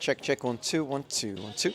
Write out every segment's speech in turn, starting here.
Check, check, 1, 2, 1, 2, 1, 2.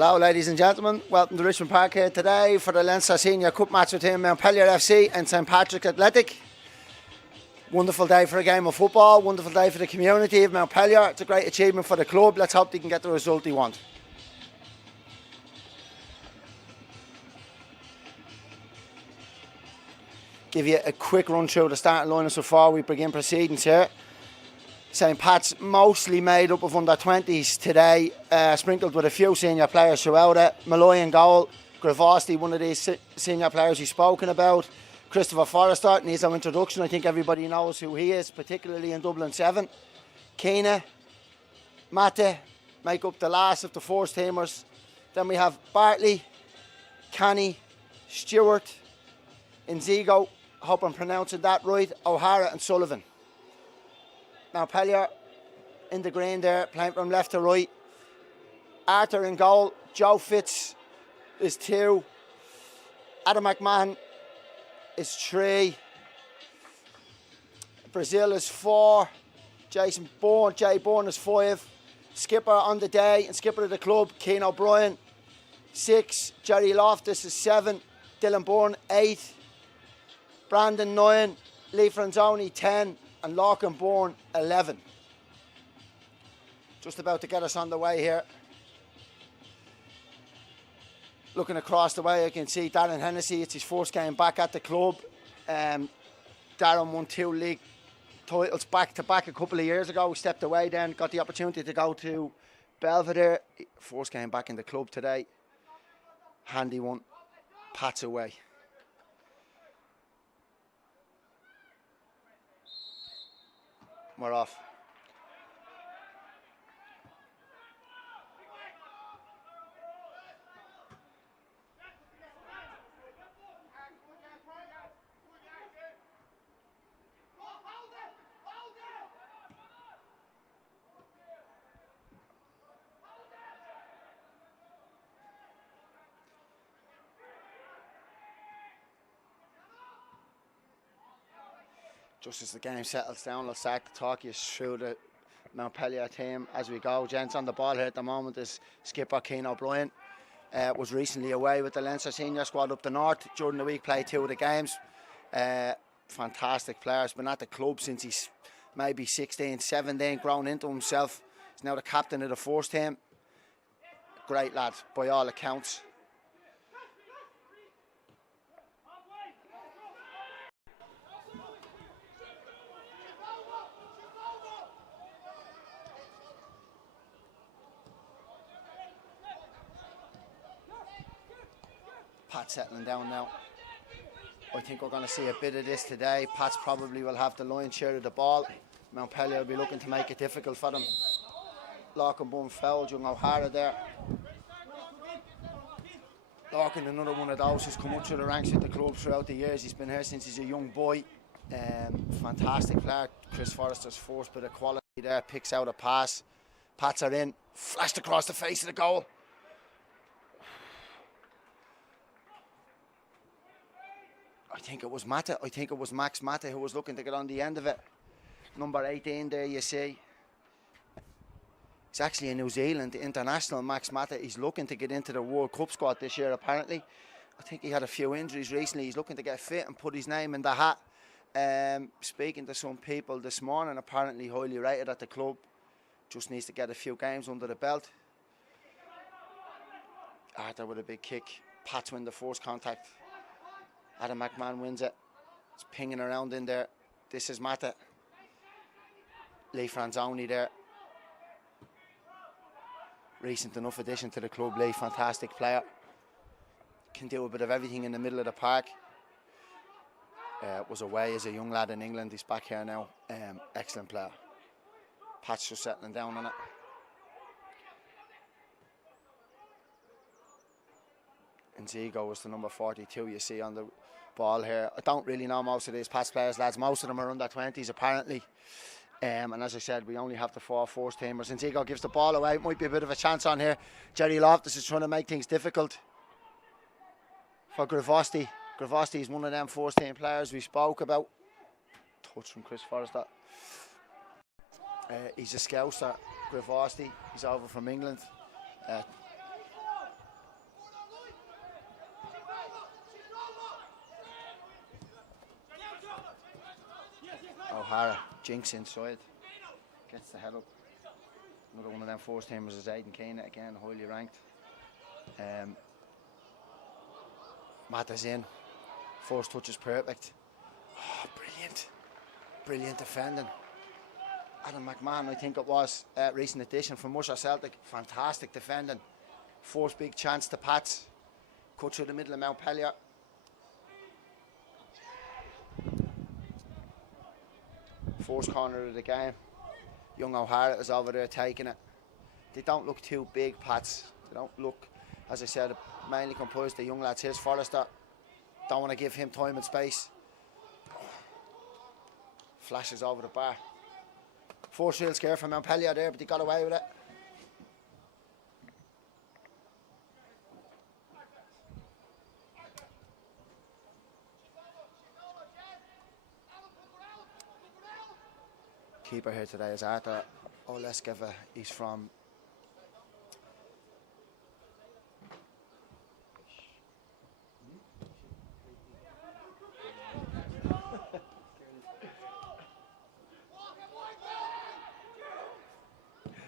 Hello ladies and gentlemen, welcome to Richmond Park here today for the LFA Senior CUP match between Montpelier FC and St Patrick Athletic. Wonderful day for a game of football, wonderful day for the community of Montpelier. It's a great achievement for the club. Let's hope they can get the result they want. Give you a quick run through the starting lineups before we begin proceedings here. St Pat's mostly made up of under-20s today, sprinkled with a few senior players throughout it. Malloy in goal, Gravosti, one of these senior players we've spoken about. Christopher Forrester needs no introduction. I think everybody knows who he is, particularly in Dublin 7. Keena, Mate make up the last of the first teamers. Then we have Bartley, Canny, Stewart, Inzigo, hope I'm pronouncing that right, O'Hara and Sullivan. Montpelier in the green there, playing from left to right. Arthur in goal, Joe Fitz is 2, Adam McMahon is 3, Brazil is 4, Jay Bourne is 5, skipper on the day and skipper of the club, Keane O'Brien, 6, Jerry Loftus is 7, Dylan Bourne 8, Brandon 9, Lee Franzoni 10, and Larkin Bourne 11. Just about to get us on the way here. Looking across the way, I can see Darren Hennessy. It's his first game back at the club. Darren won 2 league titles back to back a couple of years ago. He stepped away then, got the opportunity to go to Belvedere. First game back in the club today. Handy one. Pats away. We're off. Just as the game settles down, I'll start to talk you through the Montpelier team as we go. Gents, on the ball here at the moment is skipper Keane O'Brien. Was recently away with the Leinster senior squad up the north. During the week played 2 of the games. Fantastic player. He's been at the club since he's maybe 16, 17, grown into himself. He's now the captain of the first team. Great lad by all accounts. Pat settling down now. I think we're going to see a bit of this today. Pats probably will have the lion's share of the ball. Montpelier will be looking to make it difficult for them. Larkin Bourne fouled, young O'Hara there. Larkin, another one of those who's come up through the ranks with the club throughout the years. He's been here since he's a young boy. Fantastic player. Chris Forrester's first bit of quality there. Picks out a pass. Pats are in. Flashed across the face of the goal. I think it was Mata. I think it was Max Mata who was looking to get on the end of it. Number 18 there, you see. He's actually a New Zealand international, Max Mata. He's looking to get into the World Cup squad this year, apparently. I think he had a few injuries recently. He's looking to get fit and put his name in the hat. Speaking to some people this morning, apparently highly rated at the club. Just needs to get a few games under the belt. Arthur with a big kick. Pats win the first contact. Adam McMahon wins it. It's pinging around in there. This is Mata. Lee Franzoni there. Recent enough addition to the club, Lee. Fantastic player. Can do a bit of everything in the middle of the park. Was away as a young lad in England. He's back here now. Excellent player. Pat's just settling down on it. Inzigo was the number 42 you see on the ball here. I don't really know most of these Pats players, lads. Most of them are under 20s apparently. And as I said, we only have the 4 first teamers. Inzigo gives the ball away. Might be a bit of a chance on here. Jerry Loftus is trying to make things difficult for Gravosti. Gravosti is one of them first team players we spoke about. Touch from Chris Forrester. He's a Scouser, Gravosti. He's over from England. O'Hara, jinx inside, gets the head up. Another one of them first teamers is Aidan Keane, again highly ranked. Matt is in, first touch is perfect. Oh, brilliant defending. Adam McMahon, I think it was, recent addition from Musher Celtic, fantastic defending. First big chance to Pats, cut through the middle of Montpelier. First corner of the game, young O'Hara is over there taking it. They don't look too big, Pats. They don't look, as I said, mainly composed of young lads. Here's Forrester, don't want to give him time and space. Flashes over the bar. First real scare from Montpelier there, but he got away with it. Keeper here today is Arthur Oleskeva. He's from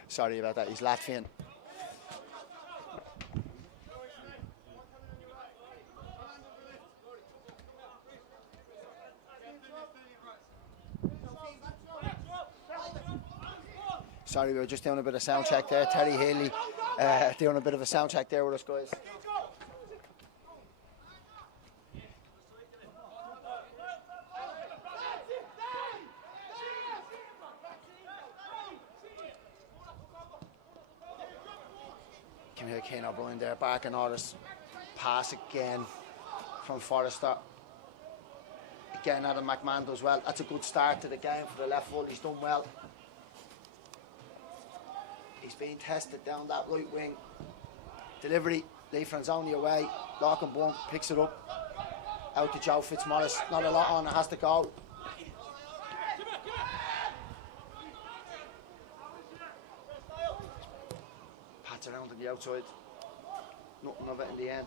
sorry about that, he's Latvian. Sorry, we were just doing a bit of sound check there. Terry Haley doing a bit of a sound check there with us, guys. Can hear Kane O'Brien there, barking orders. Pass again from Forrester. Again, Adam McMahon does well. That's a good start to the game for the left full. He's done well. He's being tested down that right wing. Delivery, Lee Franzoni away. Lockenborn picks it up. Out to Joe Fitzmaurice. Not a lot on it, has to go. Pats around on the outside. Nothing of it in the end.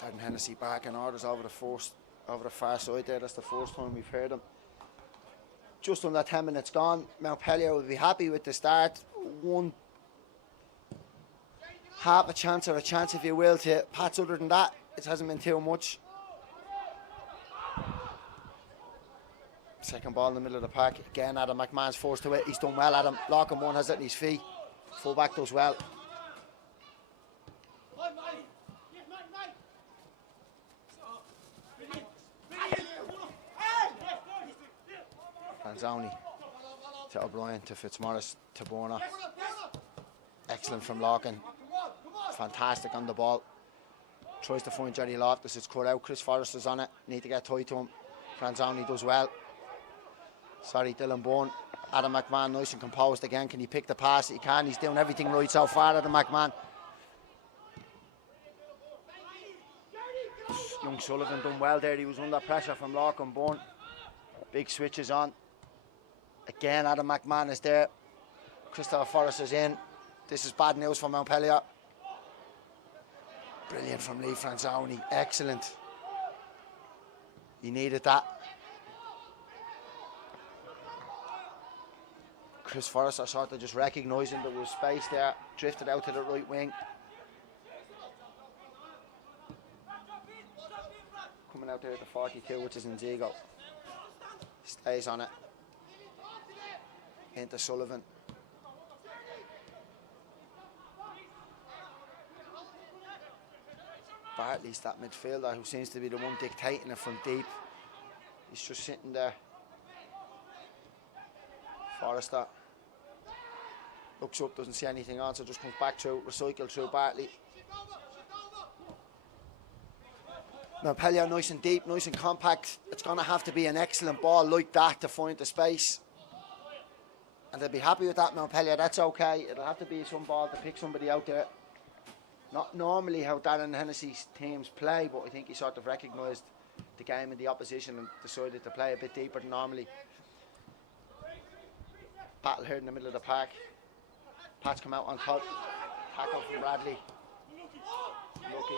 Darren Hennessy barking orders over the far side there. That's the first time we've heard him. Just under 10 minutes gone. Montpelier will be happy with the start. One half a chance, or a chance if you will, to Pats. Other than that, it hasn't been too much. Second ball in the middle of the park. Again, Adam McMahon's forced to it. He's done well, Adam. Lockenborn has it in his feet. Full back does well. Franzoni to O'Brien, to Fitzmaurice, to Borna. Excellent from Larkin. Fantastic on the ball. Tries to find Jerry Loftus, it's cut out. Chris Forrester's on it. Need to get tight to him. Franzoni does well. Sorry, Dylan Bourne. Adam McMahon, nice and composed again. Can he pick the pass? He can. He's doing everything right so far, Adam McMahon. Young Sullivan done well there. He was under pressure from Larkin Bourne. Big switches on. Again, Adam McMahon is there. Christopher Forrest is in. This is bad news for Montpelier. Brilliant from Lee Franzoni. Excellent. He needed that. Chris Forrester sort of just recognising there was space there. Drifted out to the right wing. Coming out there at the 42, which is Nzigo. Stays on it. Into Sullivan. Bartley's that midfielder who seems to be the one dictating it from deep. He's just sitting there. Forrester looks up, doesn't see anything on, so just comes back through, recycled through Bartley. Montpelier nice and deep, nice and compact. It's going to have to be an excellent ball like that to find the space. And they'll be happy with that, Montpelier. That's okay. It'll have to be some ball to pick somebody out there. Not normally how Darren Hennessy's teams play, but I think he sort of recognised the game and the opposition and decided to play a bit deeper than normally. battle here in the middle of the park. Pats come out on top. Tackle from Bradley. Lucky.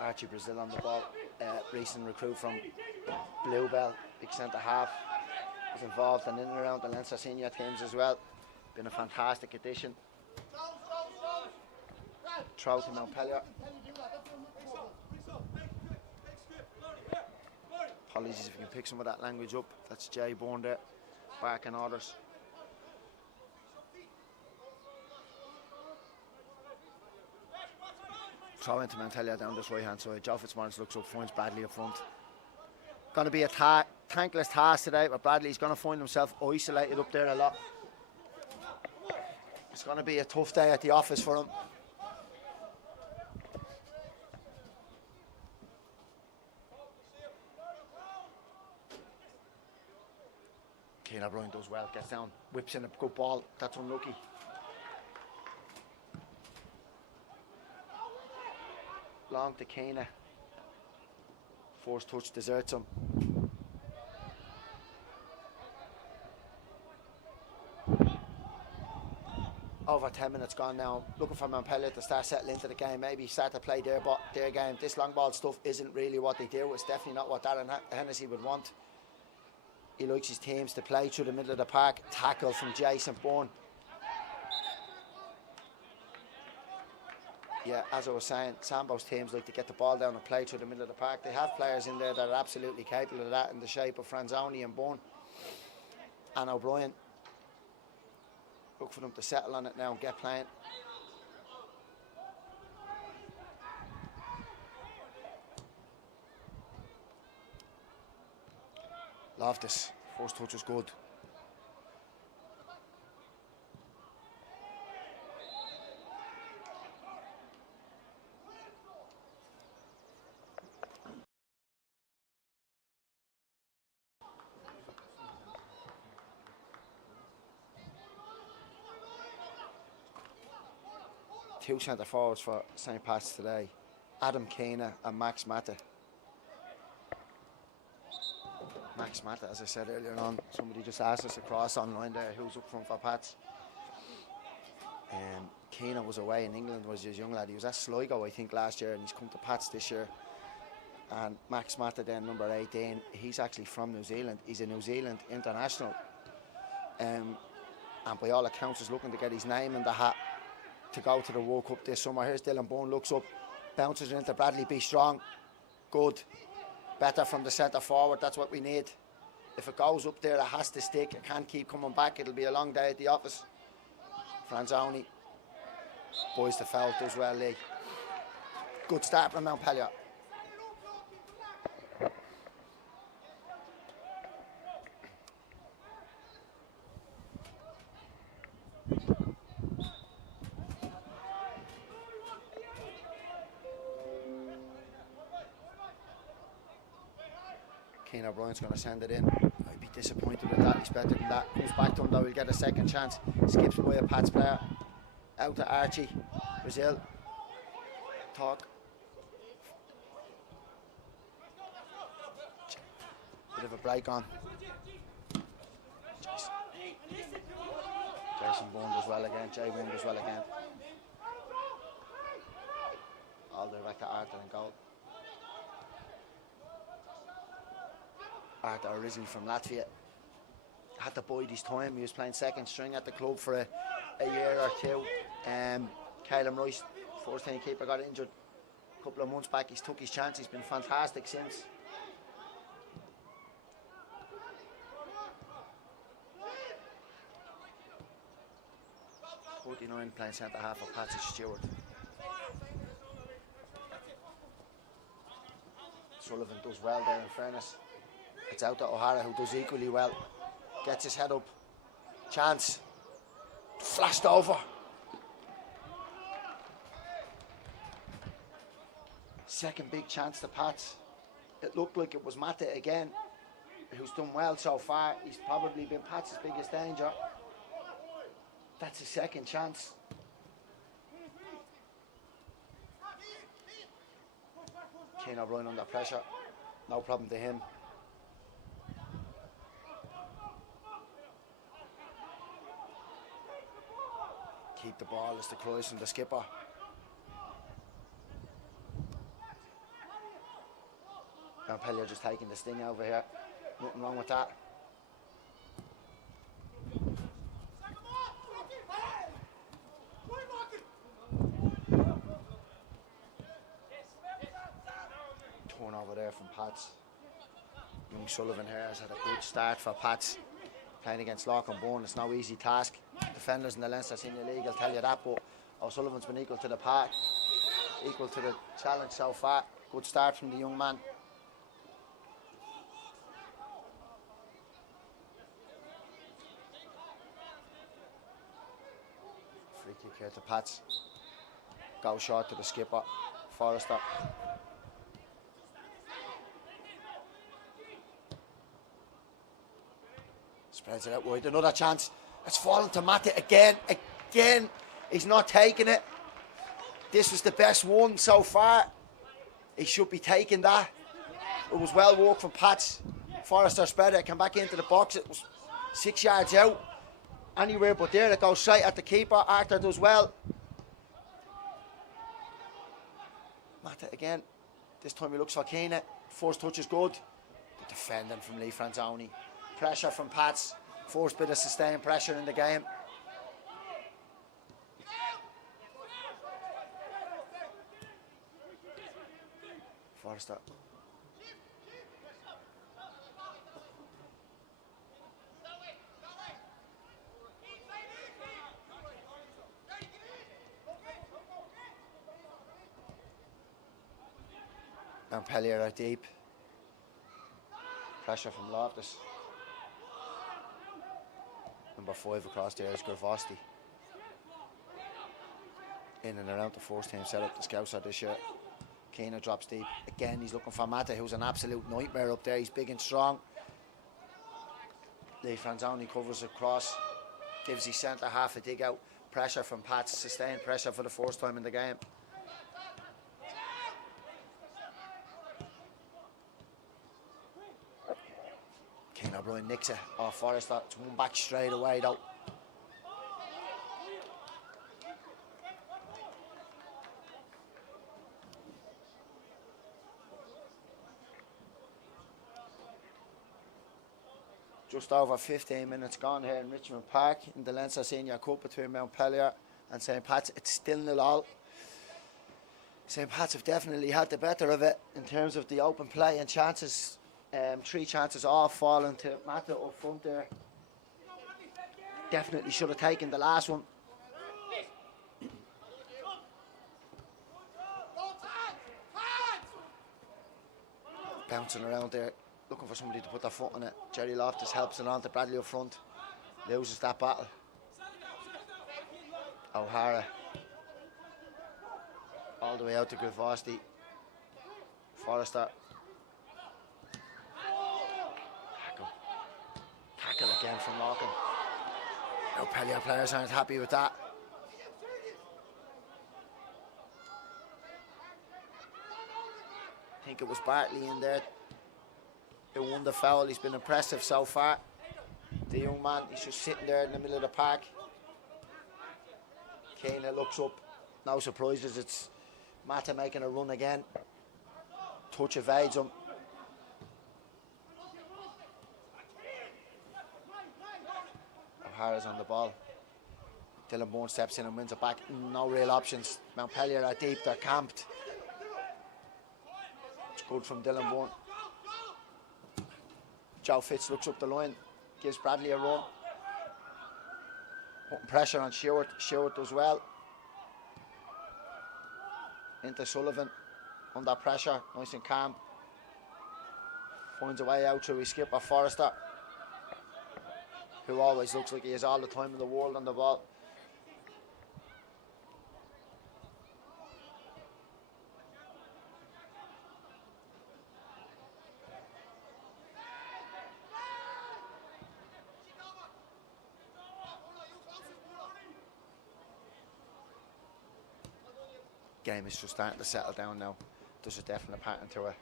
Archie Brazil on the ball, recent recruit from Bluebell, big centre half, was involved in and around the Leinster senior teams as well. Been a fantastic addition. Throw to Montpelier. Apologies if you can pick some of that language up. That's Jay Bourne there, barking orders. Throw into Montpelier down this right hand side. Joe Fitzmaurice looks up, finds Bradley up front. Going to be a thankless task today, but Bradley's going to find himself isolated up there a lot. It's going to be a tough day at the office for him. Keane O'Brien does well, gets down, whips in a good ball. That's unlucky. Long to Keane. Forced touch deserts him. Over 10 minutes gone now. Looking for Montpelier to start settling into the game. Maybe start to play their game. This long ball stuff isn't really what they do. It's definitely not what Darren Hennessy would want. He likes his teams to play through the middle of the park. Tackle from Jason Bourne. Yeah, as I was saying, Sambo's teams like to get the ball down and play through the middle of the park. They have players in there that are absolutely capable of that in the shape of Franzoni and Bourne and O'Brien. Look for them to settle on it now and get playing. Loftus, first touch was good. Two centre forwards for St. Pat's today, Adam Keane and Max Mata. Max Mata, as I said earlier on, somebody just asked us across online there who's up front for Pats. Keane was away in England, was his young lad. He was at Sligo, I think, last year, and he's come to Pats this year. And Max Mata, then number 18, he's actually from New Zealand. He's a New Zealand international, and by all accounts, is looking to get his name in the hat to go to the World Cup this summer. Here's Dylan Bourne, looks up, bounces it into Bradley. Be strong, good, better from the centre forward. That's what we need. If it goes up there, it has to stick. It can't keep coming back. It'll be a long day at the office. Franzoni boys the foul, does well, Lee. Good start from Montpelier. Keane O'Brien's going to send it in. I'd be disappointed with that. He's better than that. Comes back to him though. He'll get a second chance. Skips away a Pats player. Out to Archie. Brazil. Talk. Bit of a break on. Jason Bourne does well again. Jay Bourne does well again. All the way back to Arthur and goal. Arthur, originally from Latvia, had to bide his time. He was playing second string at the club for a year or two. Calum Rice, first time keeper, got injured a couple of months back. He's took his chance. He's been fantastic since. Playing centre half for Patrick Stewart. Sullivan does well there, in fairness. It's out to O'Hara, who does equally well. Gets his head up. Chance. Flashed over. Second big chance to Pats. It looked like it was Mata again, who's done well so far. He's probably been Pats' biggest danger. That's his second chance. Kane O'Brien under pressure. No problem to him. Keep the ball is the cries from the skipper. Montpelier just taking the sting over here. Nothing wrong with that. Turnover there from Pats. Young Sullivan here has had a good start for Pats. Playing against Loch-on-Bourne, it's no easy task. Defenders in the Leinster Senior League will tell you that, but O'Sullivan's been equal to the part, equal to the challenge so far. Good start from the young man. Free kick here to Pats. Go short to the skipper, Forrester. Spreads it out wide. Another chance. It's fallen to Mata again. Again, he's not taking it. This was the best one so far. He should be taking that. It was well worked from Pats. Forrester spread it, came back into the box. It was 6 yards out. Anywhere but there. It goes straight at the keeper. Arthur does well. Mata again. This time he looks for Kane. First touch is good. The defending from Lee Franzoni. Pressure from Pats. First bit of sustained pressure in the game. Forrester. And Pelle out deep. Pressure from Loftus. Number 5 across there is Gervosti. In and around the first team set up the Scouser this year. Kane drops deep. Again, he's looking for Mata, who's an absolute nightmare up there. He's big and strong. Lee Franzoni covers across. Gives his centre half a dig out. Pressure from Pats. Sustained pressure for the first time in the game. Kane O'Brien nicks it off Forrester. It's one back straight away though. Just over 15 minutes gone here in Richmond Park in the Leinster Senior Cup between Montpelier and St. Pat's. It's still 0-0. St. Pat's have definitely had the better of it in terms of the open play and chances. 3 chances all falling to Mata up front there. Definitely should have taken the last one. Bouncing around there, looking for somebody to put their foot on it. Jerry Loftus helps it on to Bradley up front. Loses that battle. O'Hara. All the way out to Gervosti. Forrester. Tackle again from Larkin. No, Pelle players aren't happy with that. I think it was Bartley in there who won the foul. He's been impressive so far. The young man, he's just sitting there in the middle of the park. Kane looks up. No surprises, it's Mata making a run again. Touch evades him. O'Hara's on the ball. Dylan Bourne steps in and wins it back. No real options. Montpelier are deep, they're camped. It's good from Dylan Bourne. Joe Fitz looks up the line, gives Bradley a run. Putting pressure on Stewart. Stewart does well. Into Sullivan, under pressure, nice and calm. Finds a way out through his skipper Forrester, who always looks like he has all the time in the world on the ball. game is just starting to settle down now. There's a definite pattern to it.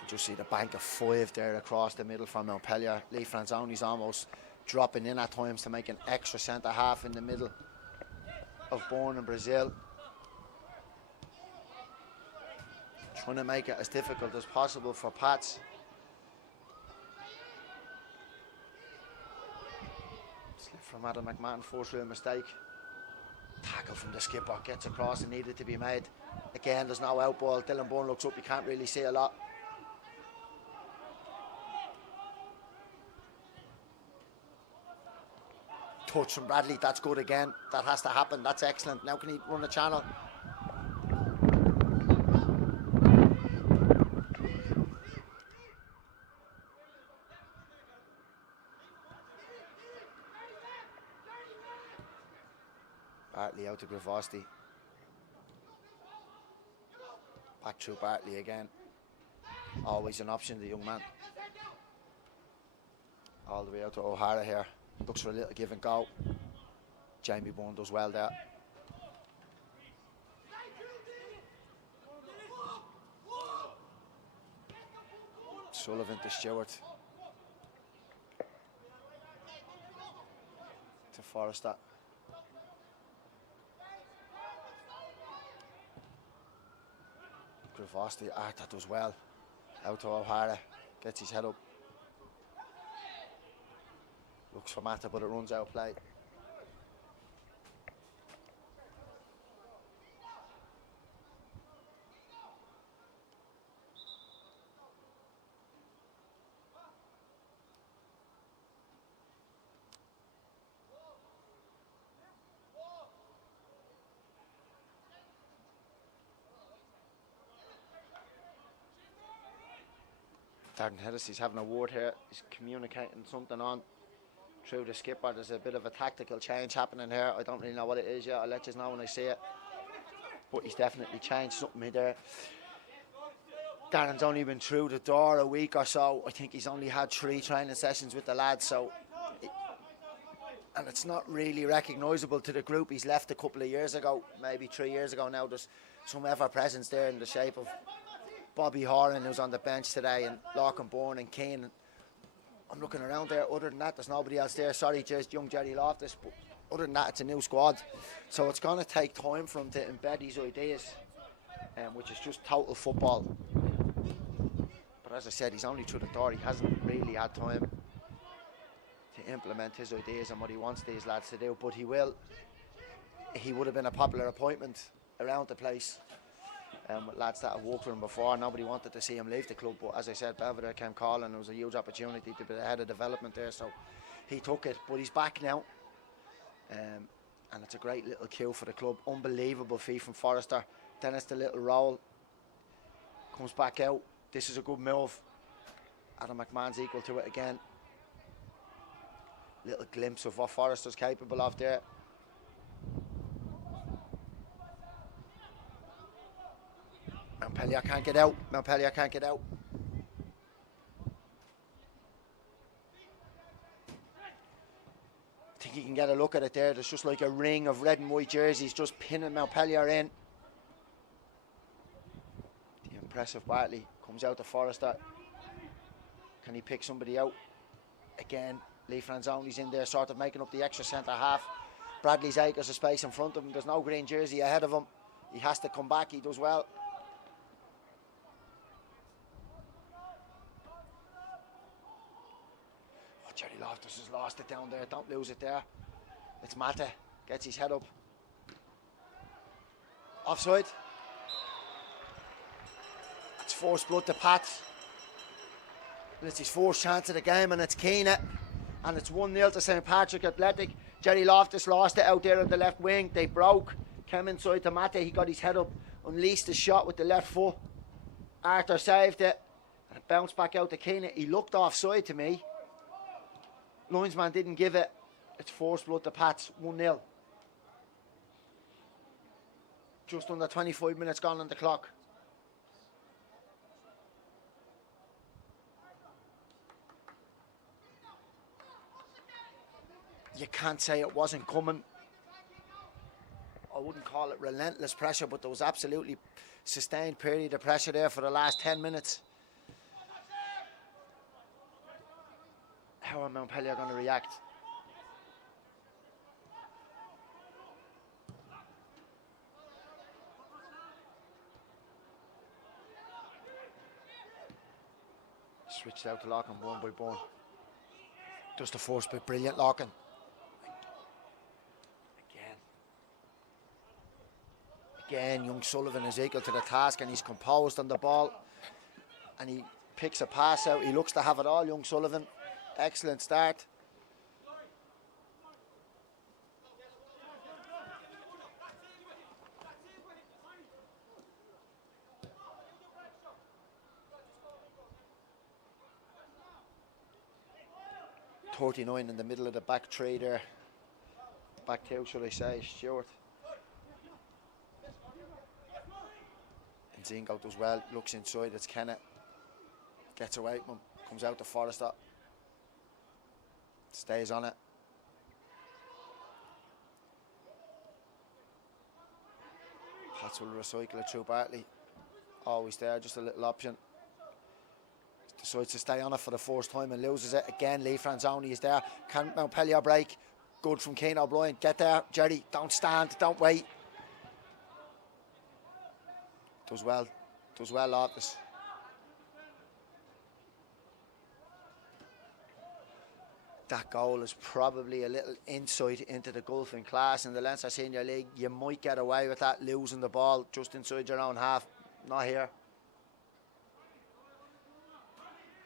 You just see the bank of 5 there across the middle from Montpelier. Lee Franzoni's almost dropping in at times to make an extra centre half in the middle of Bourne in Brazil. Trying to make it as difficult as possible for Pats. Slip from Adam McMahon, forced real mistake. Tackle from the skipper, gets across and needed to be made. Again, there's no out ball. Dylan Bourne looks up, you can't really see a lot. Touch from Bradley, that's good again. That has to happen, that's excellent. Now can he run the channel? Bartley out to Gravosti. Back through Bartley again. Always an option, the young man. All the way out to O'Hara here. Looks for a little give and go. Jamie Bourne does well there. Sullivan to Stewart. To Forrester. Gravosti, that does well. Out to O'Hara, gets his head up. Looks for Mata, but it runs out of play. Darren Hedis, having a word here. He's communicating something on through the skipper. There's a bit of a tactical change happening here. I don't really know what it is yet. I'll let you know when I see it. But he's definitely changed something in there. Darren's only been through the door a week or so. I think he's only had 3 training sessions with the lads. And it's not really recognisable to the group. He's left a couple of years ago, maybe 3 years ago now. There's some ever-presence there in the shape of Bobby Horan, who's on the bench today, and Larkin Bourne and Keane. I'm looking around there. Other than that, there's nobody else there. Sorry, just young Jerry Loftus. But other than that, it's a new squad. So it's going to take time for him to embed his ideas, which is just total football. But as I said, he's only through the door. He hasn't really had time to implement his ideas and what he wants these lads to do. But he will. He would have been a popular appointment around the place. With lads that have worked with him before. Nobody wanted to see him leave the club, but as I said, Belvedere came calling. It was a huge opportunity to be ahead of development there, so he took it. But he's back now, and it's a great little cue for the club. Unbelievable feat from Forrester. Then it's the little roll, comes back out. This is a good move. Adam McMahon's equal to it again. Little glimpse of what Forrester's capable of there. Montpelier can't get out. Montpelier can't get out. I think you can get a look at it there. There's just like a ring of red and white jerseys just pinning Montpelier in. The impressive Bartley comes out to Forrester. Can he pick somebody out? Again, Lee Franzoni's in there sort of making up the extra centre half. Bradley's acres of space in front of him. There's no green jersey ahead of him. He has to come back. He does well. Jerry Loftus has lost it down there. Don't lose it there. It's Mata. Gets his head up. Offside. It's forced blood to Pats. It's his first chance of the game, and it's Keane. And it's 1-0 to St. Patrick Athletic. Jerry Loftus lost it out there on the left wing. They broke. Came inside to Mata. He got his head up. Unleashed the shot with the left foot. Arthur saved it. And it bounced back out to Keane. He looked offside to me. Linesman didn't give it. It's forced blood to Pats, 1-0. Just under 25 minutes gone on the clock. You can't say it wasn't coming. I wouldn't wouldn't call it relentless pressure, but there was absolutely sustained period of pressure there for the last 10 minutes. How are Montpelier going to react? Switched out to Larkin, one by one. Does the first bit, brilliant Larkin. Again, young Sullivan is equal to the task, and he's composed on the ball. And he picks a pass out. He looks to have it all, young Sullivan. Excellent start. .39 in the middle of the back three there. Back two, should I say, Stuart. And Zingo does well, looks inside, it's Kennett. Gets away from him, comes out to Forrester. Stays on it. Pats will recycle it through Bartley. Always there, just a little option. Decides to stay on it for the first time and loses it. Again, Lee Franzoni is there. Can Montpelier break? Good from Keane O'Brien. Get there, Jerry. Don't stand, don't wait. Does well, Loftus. That goal is probably a little insight into the golfing class in the Leinster Senior League. You might get away with that, losing the ball just inside your own half. Not here.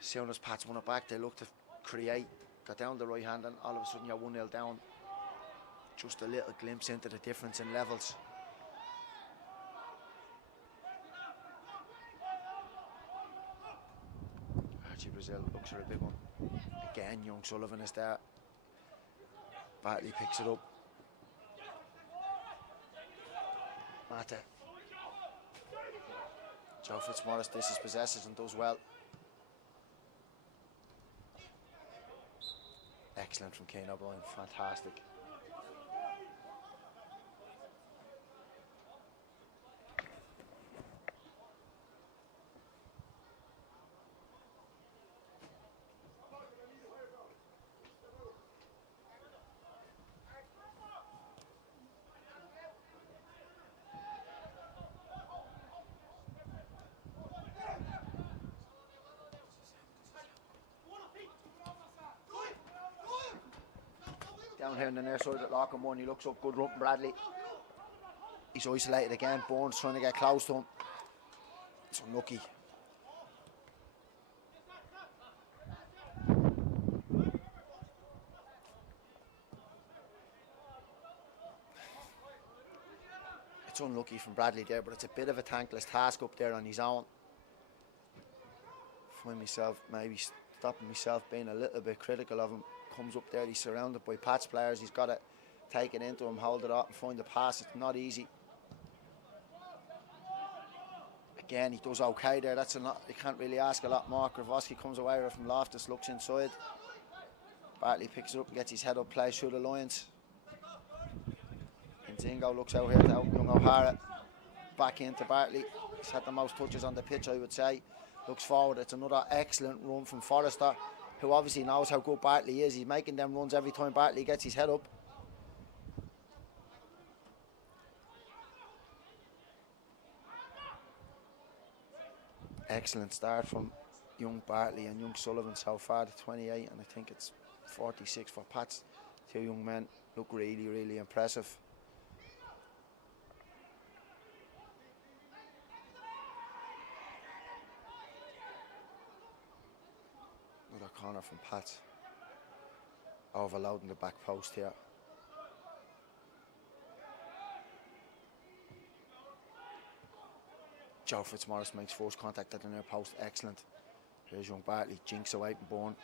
As soon as Pats won it back, they looked to create, got down the right hand, and all of a sudden you're 1-0 down. Just a little glimpse into the difference in levels. Brazil looks for a big one. Again, young Sullivan is there. Bartley picks it up. Mata. Joe Fitzmaurice dispossesses and does well. Excellent from Keane O'Brien, fantastic. Down here in the near side at Larkin one, he looks up, good run from Bradley. He's isolated again, Bourne's trying to get close to him. It's unlucky. It's unlucky from Bradley there, but it's a bit of a thankless task up there on his own. Find myself maybe stopping myself being a little bit critical of him. Comes up there, he's surrounded by Pats players, he's got to take it into him, hold it up and find the pass. It's not easy. Again, he does okay there. That's a lot, you can't really ask a lot more. Kravosky comes away with it from Loftus, looks inside. Bartley picks it up and gets his head up, plays through the lines. And Zingo looks out here to help young O'Hara. Back into Bartley. He's had the most touches on the pitch, I would say. Looks forward. It's another excellent run from Forrester, who obviously knows how good Bartley is. He's making them runs every time Bartley gets his head up. Excellent start from young Bartley and young Sullivan so far, the 28, and I think it's 46 for Pats. Two young men look really, really impressive. Another corner from Pats. Overloading the back post here. Joe Fitzmaurice makes first contact at the near post. Excellent. Here's young Bartley, jinks away from Bourne.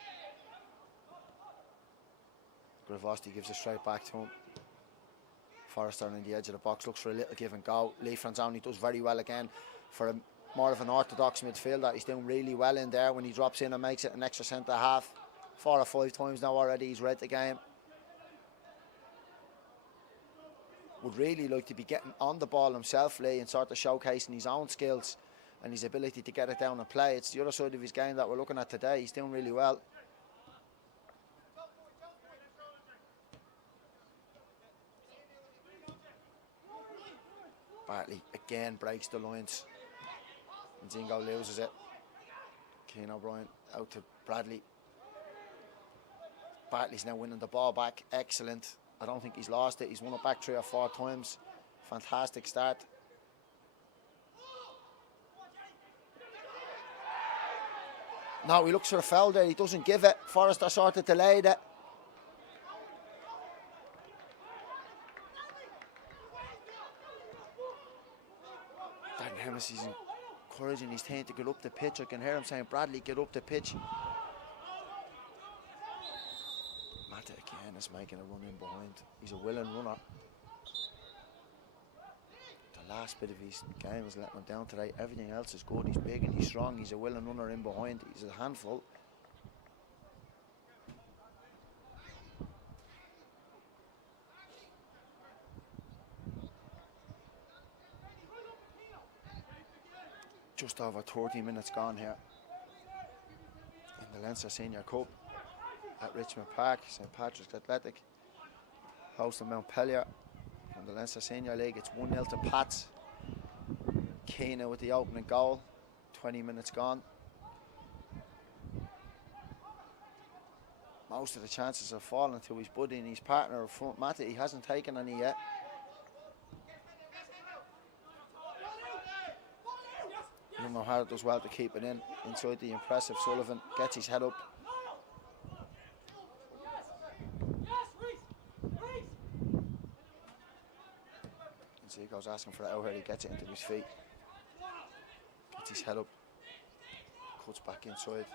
Gravosti gives it straight back to him. Forrester on the edge of the box looks for a little give and go. Lee Franzoni does very well again for more of an orthodox midfielder. He's doing really well in there when he drops in and makes it an extra centre half. 4 or 5 times now already he's read the game. would really like to be getting on the ball himself, Lee, and sort of showcasing his own skills and his ability to get it down and play. It's the other side of his game that we're looking at today. He's doing really well. Bartley again breaks the lines. And Zingo loses it. Keane O'Brien out to Bradley. Bartley's now winning the ball back. Excellent. I don't think he's lost it. He's won it back 3 or 4 times. Fantastic start. No, he looks for a foul there. He doesn't give it. Forrester sort of delayed it. Dan Hemmings is encouraging his team to get up the pitch. I can hear him saying, Bradley, get up the pitch. Mata again is making a run in behind. He's a willing runner. The last bit of his game is letting him down today. Everything else is good. He's big and he's strong. He's a willing runner in behind. He's a handful. Just over 30 minutes gone here in the LFA Senior Cup at Richmond Park. St Patrick's Athletic hosting Montpelier from the LFA Senior League. It's 1-0 to Pats. Keane with the opening goal. 20 minutes gone. Most of the chances have fallen to his buddy and his partner up front, Matty. He hasn't taken any yet. O'Hara does well to keep it in. Inside the impressive Sullivan gets his head up. And so he goes asking for it out here. He gets it into his feet. Gets his head up. Cuts back inside.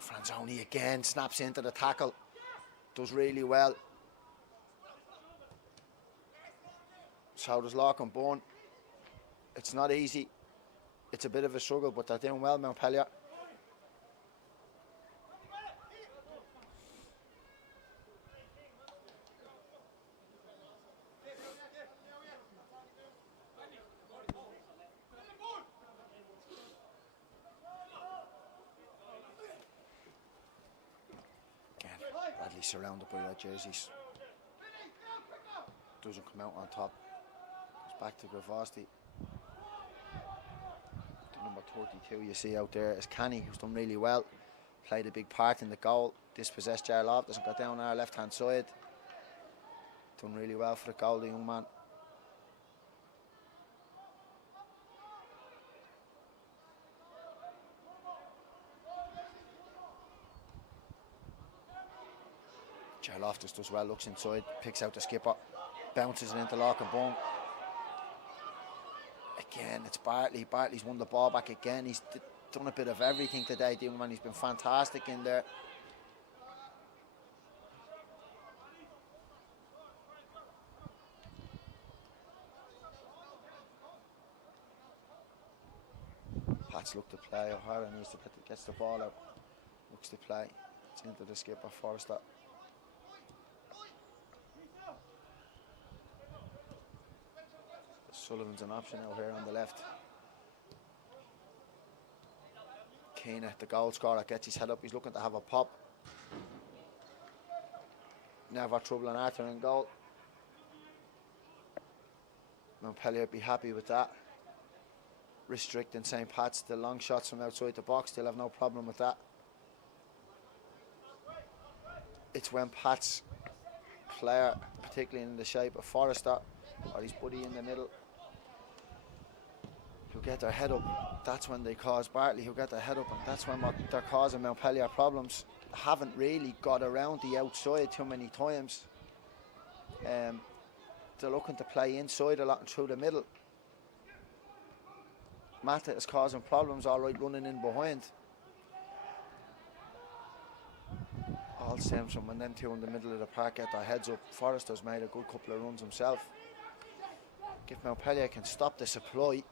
Franzoni again snaps into the tackle. Does really well. So does Larkin Bourne. It's not easy. It's a bit of a struggle, but they're doing well, Montpelier. Again, Bradley surrounded by red jerseys. Doesn't come out on top. Back to Gravosti. The number 32 you see out there is Canny, who's done really well. Played a big part in the goal. Dispossessed Jarlath, doesn't got down our left hand side. Done really well for the goal, the young man. Jarlath just does well, looks inside, picks out the skipper, bounces it into Larkin Bourne. Again, it's Bartley. Bartley's won the ball back again. He's done a bit of everything today, the young man. He's been fantastic in there. Pats look to play. O'Hara needs to gets the ball out. Looks to play. It's into the skipper, Forrester. Sullivan's an option out here on the left. Keane, the goal scorer, gets his head up. He's looking to have a pop. Never troubling Arthur in goal. Montpellier be happy with that. Restricting St Pat's to long shots from outside the box. They'll have no problem with that. It's when Pat's player, particularly in the shape of Forrester, or his buddy in the middle, who get their head up, that's when they cause Bartley, who get their head up, and that's when they're causing Montpellier problems. Haven't really got around the outside too many times. They're looking to play inside a lot and through the middle. Mata is causing problems, all right, running in behind. All stems from when them two in the middle of the park get their heads up. Forrester's made a good couple of runs himself. If Montpellier can stop the supply,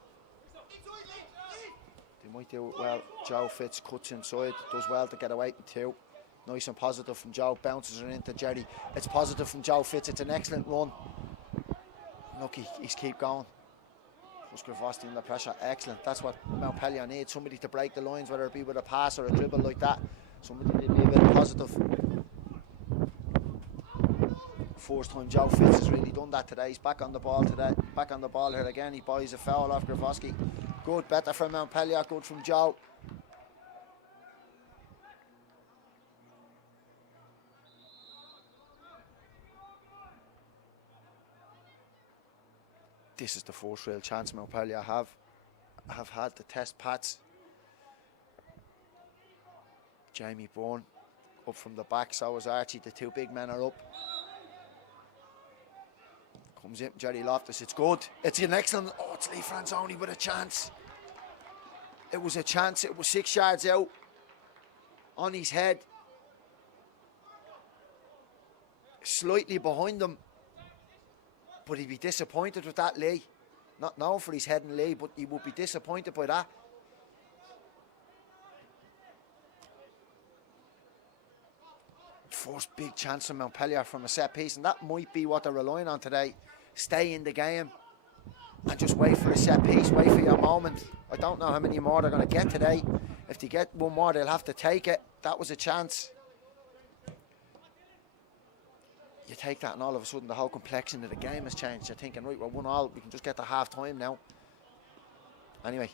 they might do it well. Joe Fitz cuts inside, does well to get away from two. Nice and positive from Joe. Bounces her into Jerry. It's positive from Joe Fitz. It's an excellent run. Look, he's keep going. Plus Gravosti under pressure. Excellent. That's what Montpelier needs. Somebody to break the lines, whether it be with a pass or a dribble like that. Somebody to be a bit positive. First time Joe Fitz has really done that today. He's back on the ball today. Back on the ball here again. He buys a foul off Gravosti. Good, better from Montpelier. Good from Joe. This is the first real chance Montpelier have had to test Pats. Jamie Bourne up from the back, so is Archie. The two big men are up. Comes in Jerry Loftus. It's good. It's an excellent. Oh, it's Lee Franzoni with a chance. It was a chance. It was 6 yards out on his head. Slightly behind him. But he'd be disappointed with that, Lee. Not known for his head and Lee, but he would be disappointed by that. First big chance from Montpelier from a set piece, and that might be what they're relying on today. Stay in the game and just wait for a set piece, wait for your moment. I don't know how many more they're going to get today. If they get one more, they'll have to take it. That was a chance. You take that and all of a sudden the whole complexion of the game has changed. You're thinking, right, we're 1-1, we can just get to half time now. Anyway,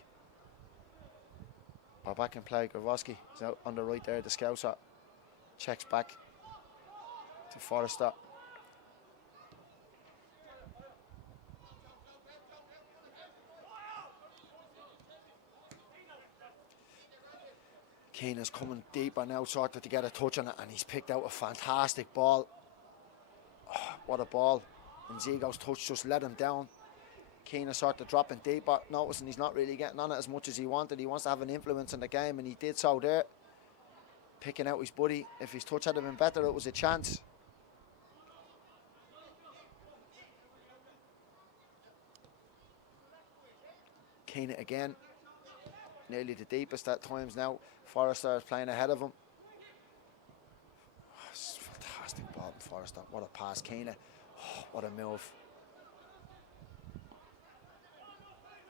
we're back in play. Gravoski is out on the right there. The Scouser checks back to Forrester. Keane is coming deeper now, sort of to get a touch on it, and he's picked out a fantastic ball. Oh, what a ball. And Zigo's touch just let him down. Keane is sort of dropping deeper, noticing he's not really getting on it as much as he wanted. He wants to have an influence in the game, and he did so there. Picking out his buddy. If his touch had been better, it was a chance. Keane again. Nearly the deepest at times now. Forrester is playing ahead of him. Oh, it's a fantastic ball from Forrester. What a pass, Keane. Oh, what a move.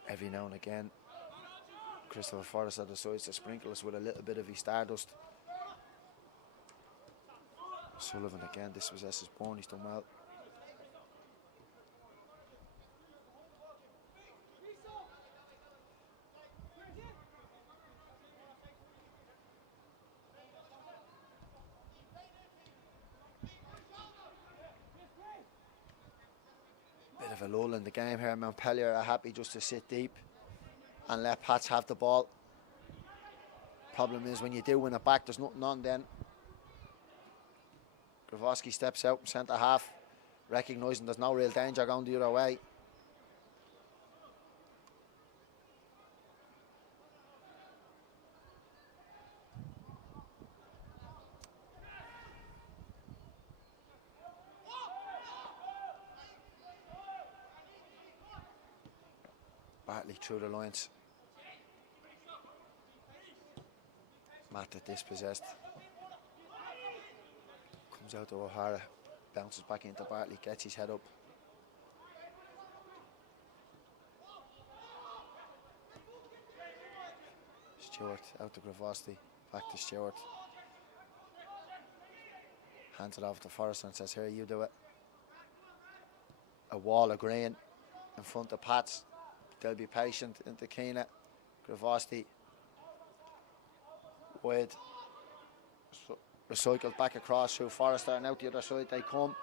Every now and again, Christopher Forrester decides to sprinkle us with a little bit of his stardust. Sullivan again dispossesses Bourne. He's done well. Bit of a lull in the game here. Montpelier are happy just to sit deep and let Pats have the ball. Problem is when you do win it back, there's nothing on then. Gravoski steps out from centre half, recognising there's no real danger going the other way. Bartley through the lines. Mata dispossessed. Comes out to O'Hara, bounces back into Bartley, gets his head up. Stewart out to Gravosti, back to Stewart. Hands it off to Forrester and says, here, you do it. A wall of green in front of Pats. They'll be patient into Keane. Gravosti wide. Recycled back across through Forrester, and out the other side they come.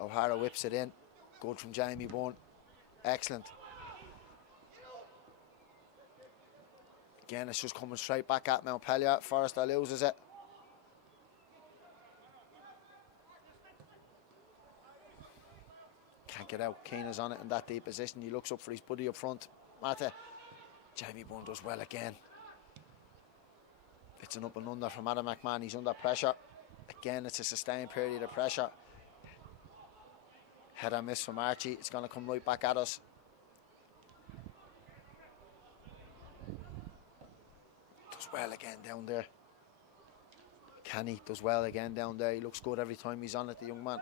O'Hara whips it in. Good from Jamie Bourne. Excellent. Again, it's just coming straight back at Montpelier. Forrester loses it. Can't get out. Keane is on it in that deep position. He looks up for his buddy up front. Mata. Jamie Bourne does well again. It's an up and under from Adam McMahon. He's under pressure. Again, it's a sustained period of pressure. Header miss from Archie. It's going to come right back at us. Does well again down there. Kenny does well again down there. He looks good every time he's on it, the young man.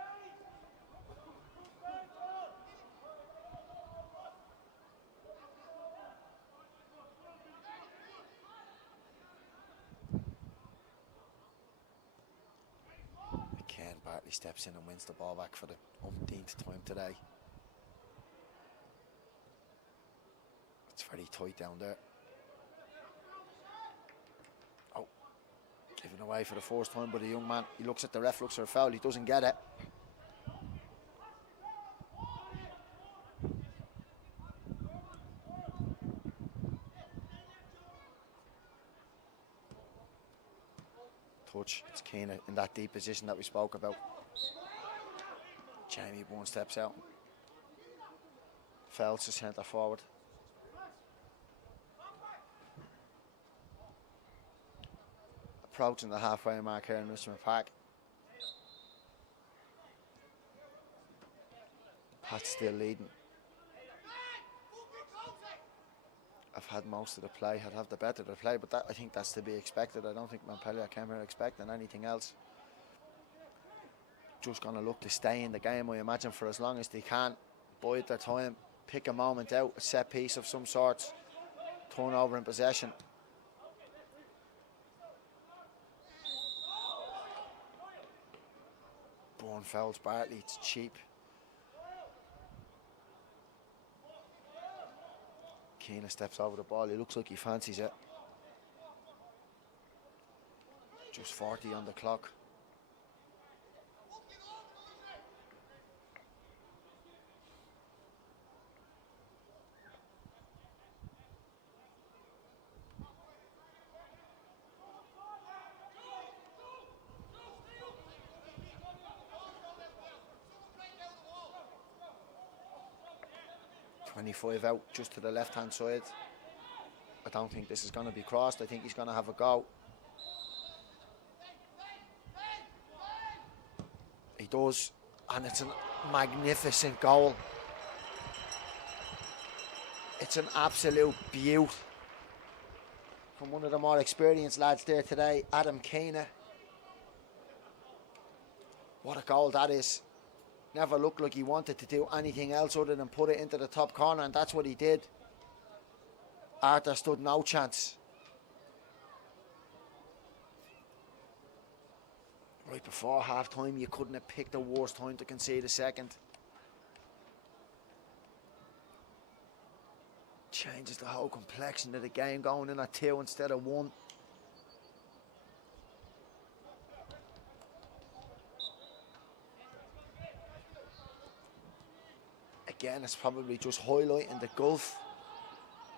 Again, Bartley steps in and wins the ball back for the umpteenth time today. It's very tight down there. Oh, given away for the first time by the young man. He looks at the ref, looks for a foul. He doesn't get it. Touch. It's Keane in that deep position that we spoke about. Jamie Bourne steps out. Fouls to centre forward. Approaching the halfway mark here in Richmond Park. Pat's still leading. I've had most of the play. I'd have the better of the play, but I think that's to be expected. I don't think Montpelier came here expecting anything else. Just going to look to stay in the game, I imagine, for as long as they can. Bide their time, pick a moment out, a set piece of some sort, turnover in possession. Bourne fouls Bartley, it's cheap. Keane steps over the ball, he looks like he fancies it. Just 40 on the clock. .25 out just to the left hand side. I don't think this is going to be crossed. I think he's going to have a go. He does, and it's a magnificent goal. It's an absolute beaut from one of the more experienced lads there today, Adam Keane. What a goal that is. Never looked like he wanted to do anything else other than put it into the top corner, and that's what he did. Arthur stood no chance. Right before half time, you couldn't have picked the worst time to concede a second. Changes the whole complexion of the game, going in at 2 instead of 1. Again, it's probably just highlighting the gulf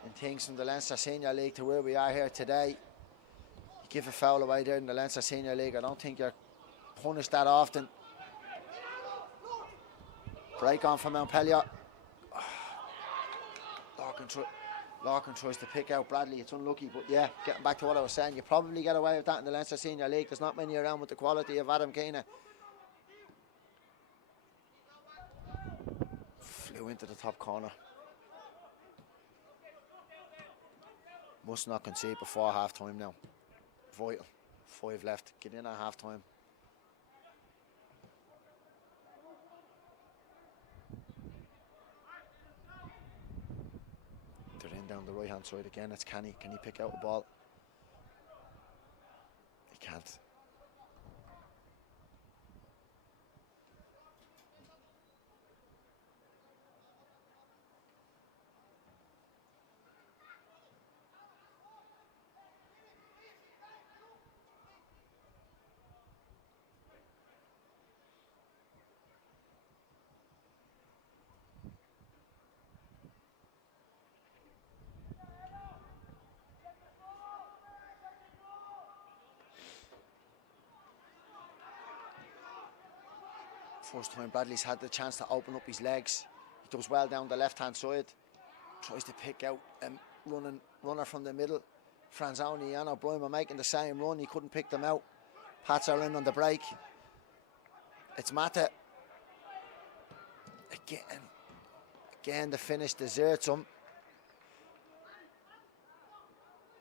in things from the Leinster Senior League to where we are here today. You give a foul away there in the Leinster Senior League, I don't think you're punished that often. Break on from Montpelier. Larkin tries to pick out Bradley, it's unlucky, but yeah, getting back to what I was saying, you probably get away with that in the Leinster Senior League. There's not many around with the quality of Adam Keane. Flew into the top corner. Must not concede before half time now. Vital. 5 left. Get in at half time. They're in down the right hand side again. It's Kenny. Can he pick out the ball? He can't. First time Bradley's had the chance to open up his legs. He does well down the left hand side. Tries to pick out a runner from the middle. Franzoni and O'Brien were making the same run. He couldn't pick them out. Pats are in on the break. It's Mata. Again the finish deserts him.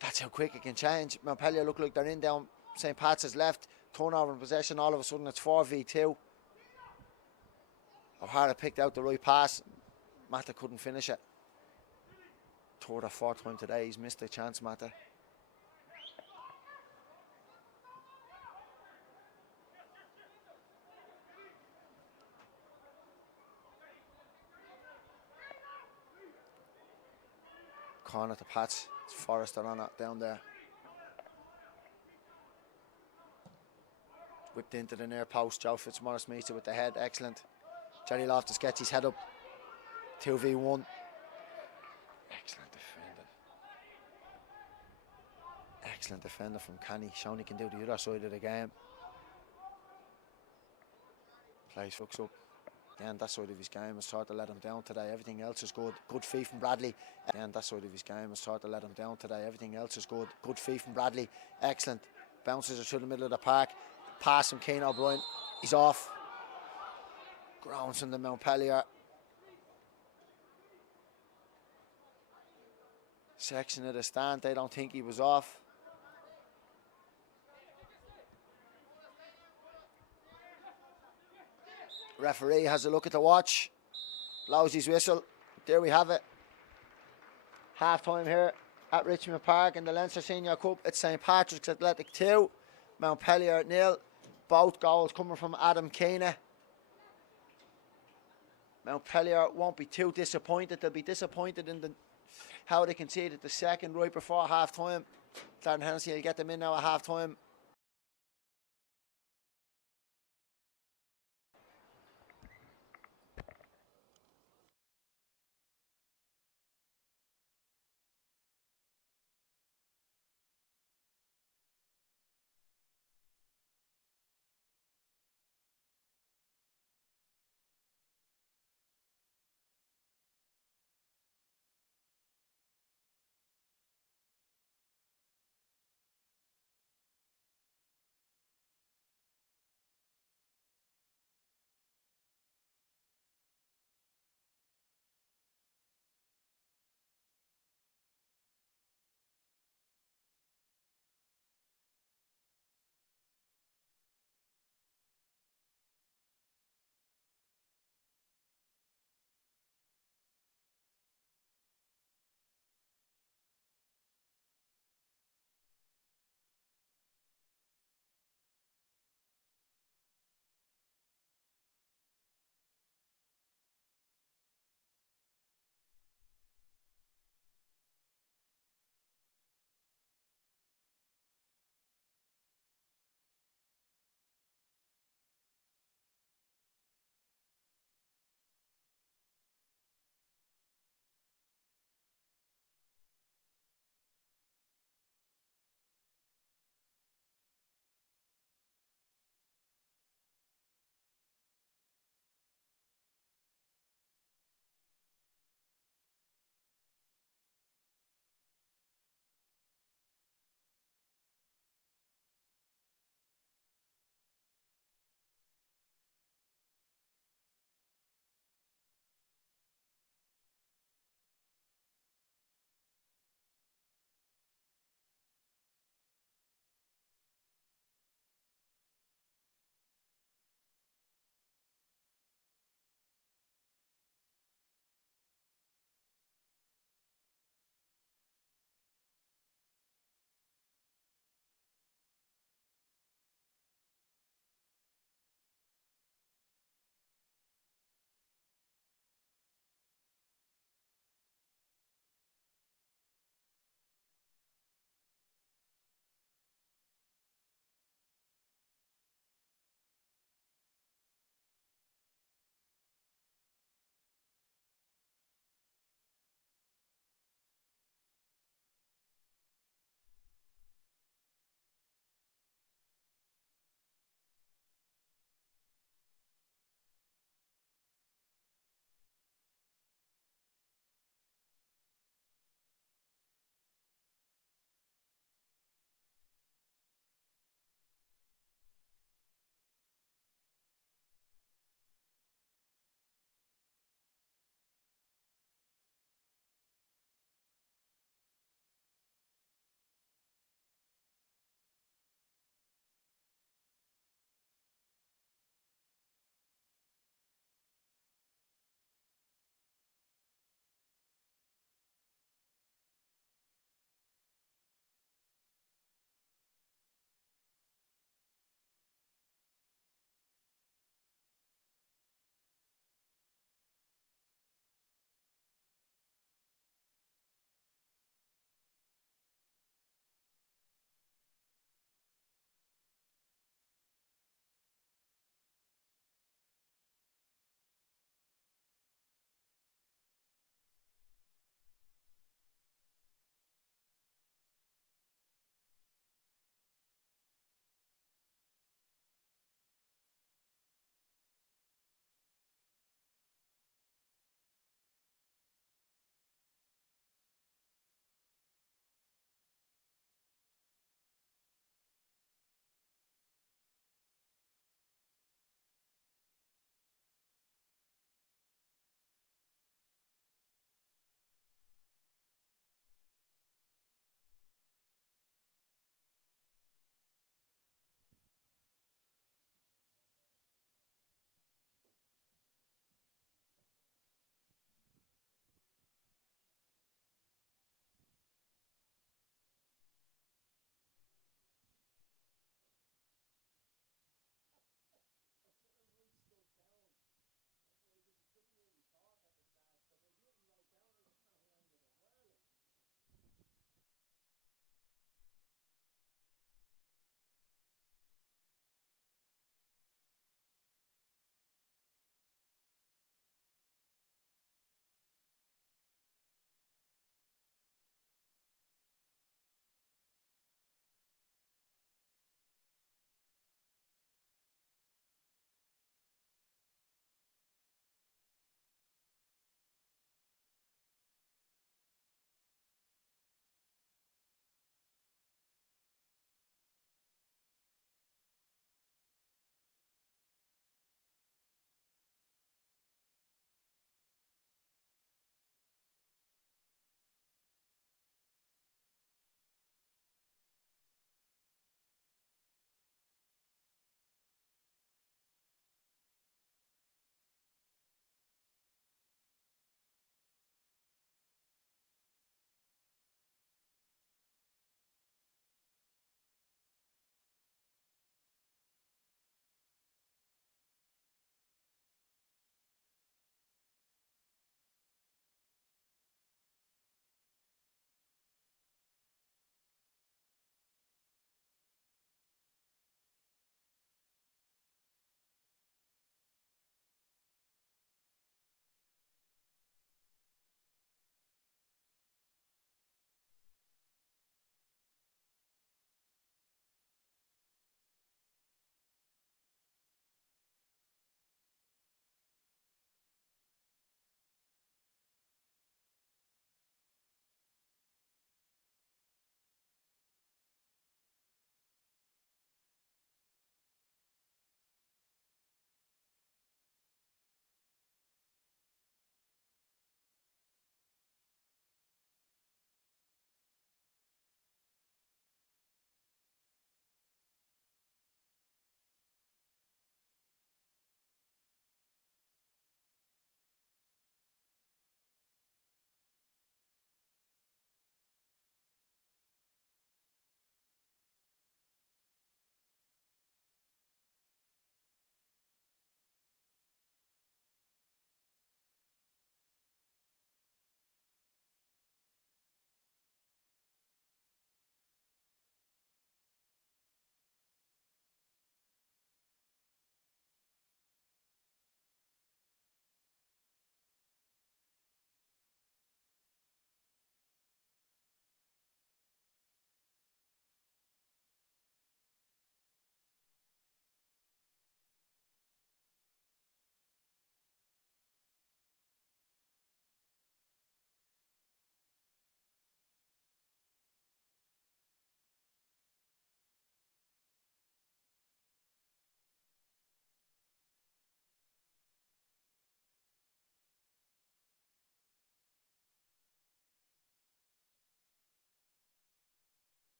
That's how quick it can change. Montpelier look like they're in down St. Pat's is left. Turnover in possession, all of a sudden it's 4v2. O'Hara picked out the right pass. Mata couldn't finish it. Third or fourth time today he's missed a chance, Mata. Corner to Pats. It's Forrester on it down there. Whipped into the near post. Joe Fitzmaurice meets it with the head. Excellent. Jerry Loftus gets his head up. 2v1. Excellent defending. Excellent defender from Canny. Shown he can do the other side of the game. Plays hooks up. Again, that side of his game has sort of let him down today. Everything else is good. Good feed from Bradley. Again, that side of his game has sort of let him down today. Everything else is good. Good feed from Bradley. Excellent. Bounces it through the middle of the park. Pass from Keane O'Brien. He's off. Grounds from the Montpelier section of the stand. They don't think he was off. Referee has a look at the watch. Blows his whistle. There we have it. Half time here at Richmond Park in the Leinster Senior Cup. It's St. Patrick's Athletic 2, Montpelier 0. Both goals coming from Adam Keane. Montpelier won't be too disappointed. They'll be disappointed in how they conceded the second right before half time. Darren Hennessy will get them in now at half time.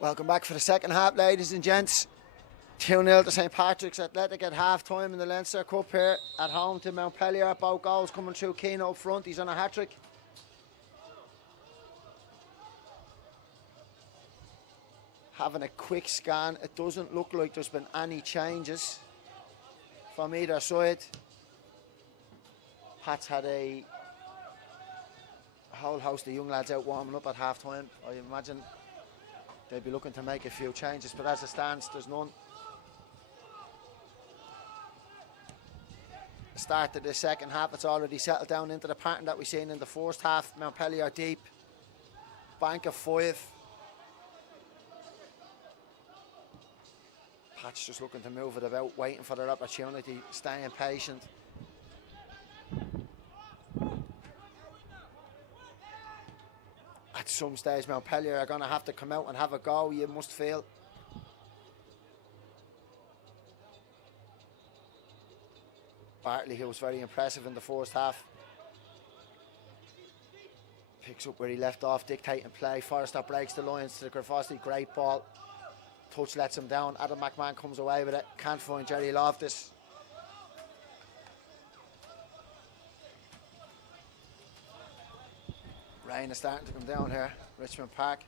Welcome back for the second half, ladies and gents. 2-0 to St Patrick's Athletic at half-time in the Leinster Cup here. At home to Montpelier. Both goals coming through Keane up front. He's on a hat-trick. Having a quick scan. It doesn't look like there's been any changes from either side. Pat's had a whole host of young lads out warming up at half-time. I imagine they'll be looking to make a few changes, but as it stands, there's none. The start of the second half, it's already settled down into the pattern that we've seen in the first half. Montpelier deep, bank of 5. Pat's just looking to move it about, waiting for their opportunity, staying patient. At some stage, Montpelier are going to have to come out and have a go, you must feel. Bartley, who was very impressive in the first half, picks up where he left off, dictating play. Forrester breaks the lines to the Gravoski, great ball. Touch lets him down. Adam McMahon comes away with it. Can't find Jerry Loftus. Rain is starting to come down here. Richmond Park.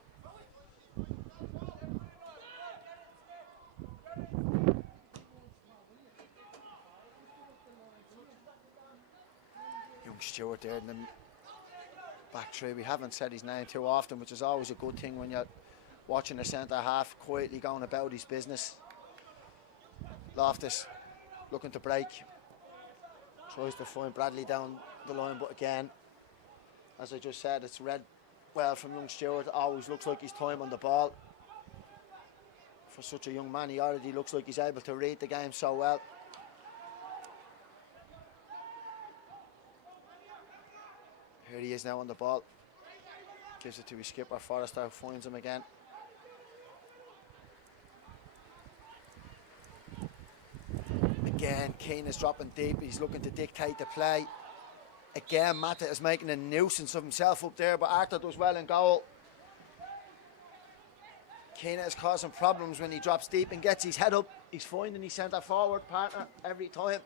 Young Stewart there in the back three. We haven't said his name too often, which is always a good thing when you're watching the centre half quietly going about his business. Loftus looking to break. Tries to find Bradley down the line, but again, as I just said, it's read well from young Stewart. Always looks like his time on the ball. For such a young man, he already looks like he's able to read the game so well. Here he is now on the ball. Gives it to his skipper. Forrester finds him again. Again, Keane is dropping deep. He's looking to dictate the play. Again, Mata is making a nuisance of himself up there, but Arthur does well in goal. Keane is causing problems when he drops deep and gets his head up. He's finding his centre forward partner every time.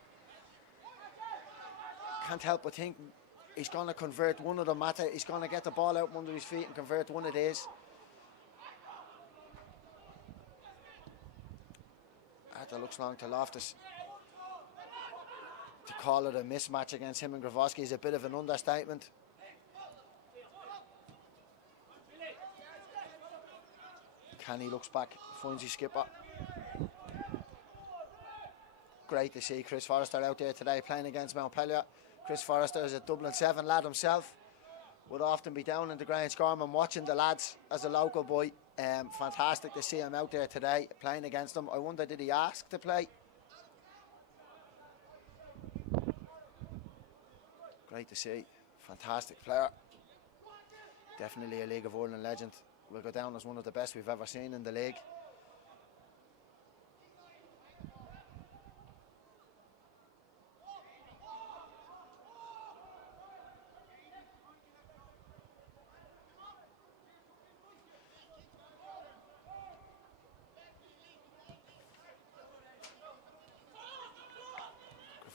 Can't help but think he's going to convert one of them, Mata. He's going to get the ball out from under his feet and convert one of these. Arthur looks long to Loftus. To call it a mismatch against him and Gravoski is a bit of an understatement. Kenny looks back, finds his skipper. Great to see Chris Forrester out there today playing against Montpelier. Chris Forrester is a Dublin 7 lad himself. Would often be down in the Grange-Gorman watching the lads as a local boy. Fantastic to see him out there today playing against them. I wonder, did he ask to play? Great to see. Fantastic player. Definitely a League of Ireland legend. Will go down as one of the best we've ever seen in the league.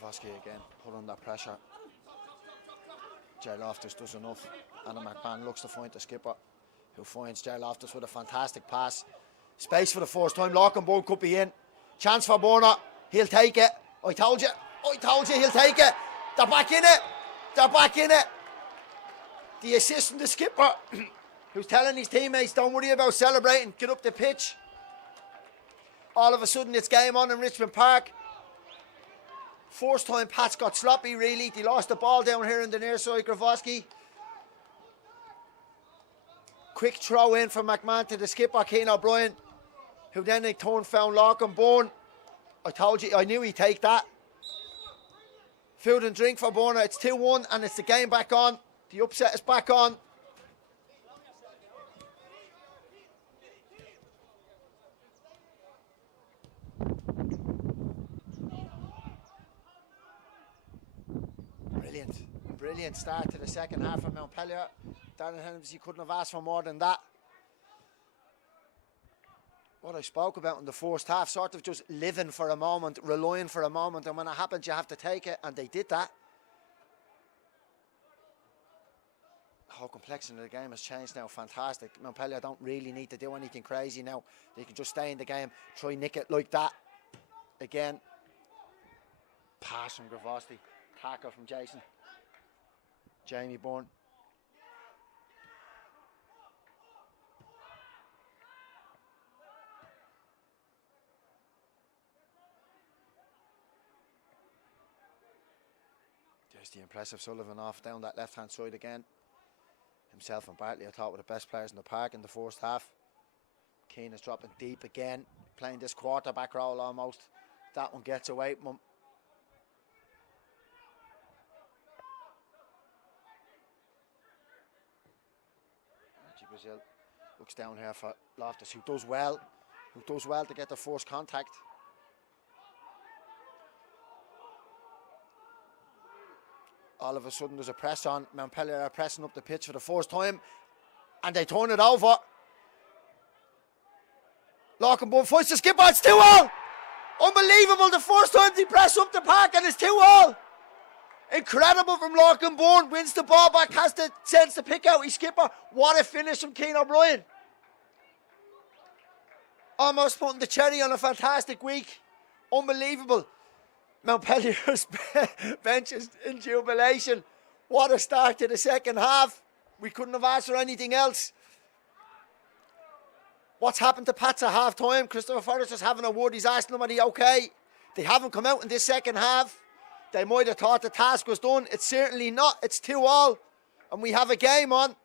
Gravoski again, put under pressure. Jerry Loftus does enough. Anna McMahon looks to find the skipper, who finds Jerry Loftus with a fantastic pass. Space for the first time. Lockenborg could be in. Chance for Borna. He'll take it. I told you he'll take it. They're back in it. They're back in it. The assistant, the skipper, who's telling his teammates, don't worry about celebrating, get up the pitch. All of a sudden it's game on in Richmond Park. First time Pat's got sloppy really. They lost the ball down here in the near side. Gravoski. Quick throw in from McMahon to the skipper, Keane O'Brien, who then in turn found Lockenborn. I told you, I knew he'd take that. Food and drink for Borna. It's 2-1 and it's the game back on. The upset is back on. Brilliant start to the second half from Montpelier. Darren Hennessy couldn't have asked for more than that. what I spoke about in the first half, sort of just living for a moment, relying for a moment, and when it happens you have to take it, and they did that. The whole complexion of the game has changed now. Fantastic. Montpelier don't really need to do anything crazy now. They can just stay in the game, try nick it like that. Again, pass from Gravosti, tackle from Jason. Jamie Bourne. There's the impressive Sullivan off down that left hand side again. Himself and Bartley, I thought, were the best players in the park in the first half. Keane is dropping deep again, playing this quarterback role almost. That one gets away from him. Archie Brazil looks down here for Loftus, who does well to get the first contact. All of a sudden there's a press on. Montpelier are pressing up the pitch for the first time, and they turn it over. Lockenborn fights the skipper, it's 2-all! Unbelievable, the first time they press up the park and it's 2-all! Incredible from Lockenborn, wins the ball back, has the sense to pick out his skipper. What a finish from Keane O'Brien. Almost putting the cherry on a fantastic week. Unbelievable. Montpellier's bench is in jubilation. What a start to the second half. We couldn't have asked for anything else. What's happened to Pats at half time? Christopher Forrest is having a word. He's asking them, are they okay? They haven't come out in this second half. They might have thought the task was done. It's certainly not. It's 2-all. And we have a game on.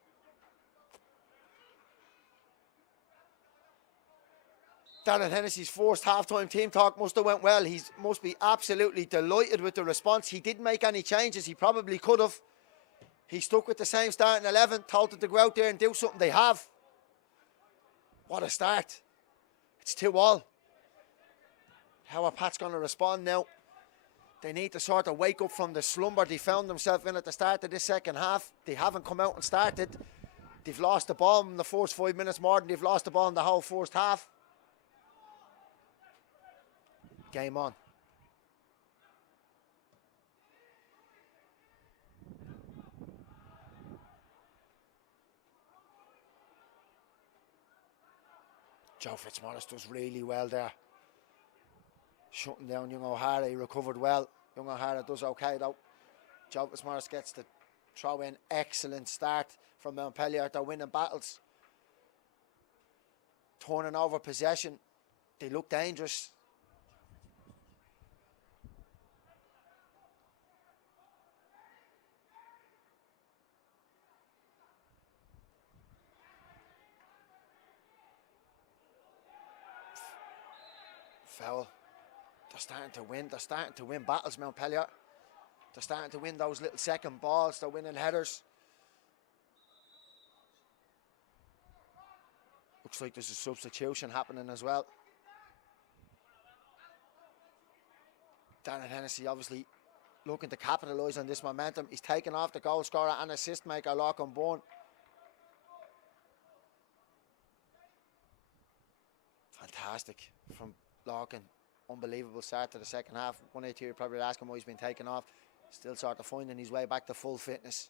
Darren Hennessy's first half-time team talk must have went well. He must be absolutely delighted with the response. He didn't make any changes. He probably could have. He stuck with the same starting 11, told them to go out there and do something. They have. What a start. It's 2-all. How are Pats going to respond now? They need to sort of wake up from the slumber they found themselves in at the start of this second half. They haven't come out and started. They've lost the ball in the first 5 minutes more than they've lost the ball in the whole first half. Game on. Joe Fitzmaurice does really well there. Shutting down young O'Hara, he recovered well. Young O'Hara does okay though. Joe Fitzmaurice gets the throw in. Excellent start from Montpelier. They're winning battles. Turning over possession. They look dangerous. Foul. They're starting to win. They're starting to win battles, Montpelier. They're starting to win those little second balls. They're winning headers. Looks like there's a substitution happening as well. Darren Hennessy obviously looking to capitalise on this momentum. He's taken off the goal scorer and assist maker Lockenborn. Fantastic from Larkin. Unbelievable start to the second half. One or two you're probably asking why he's been taken off. Still sort of finding his way back to full fitness.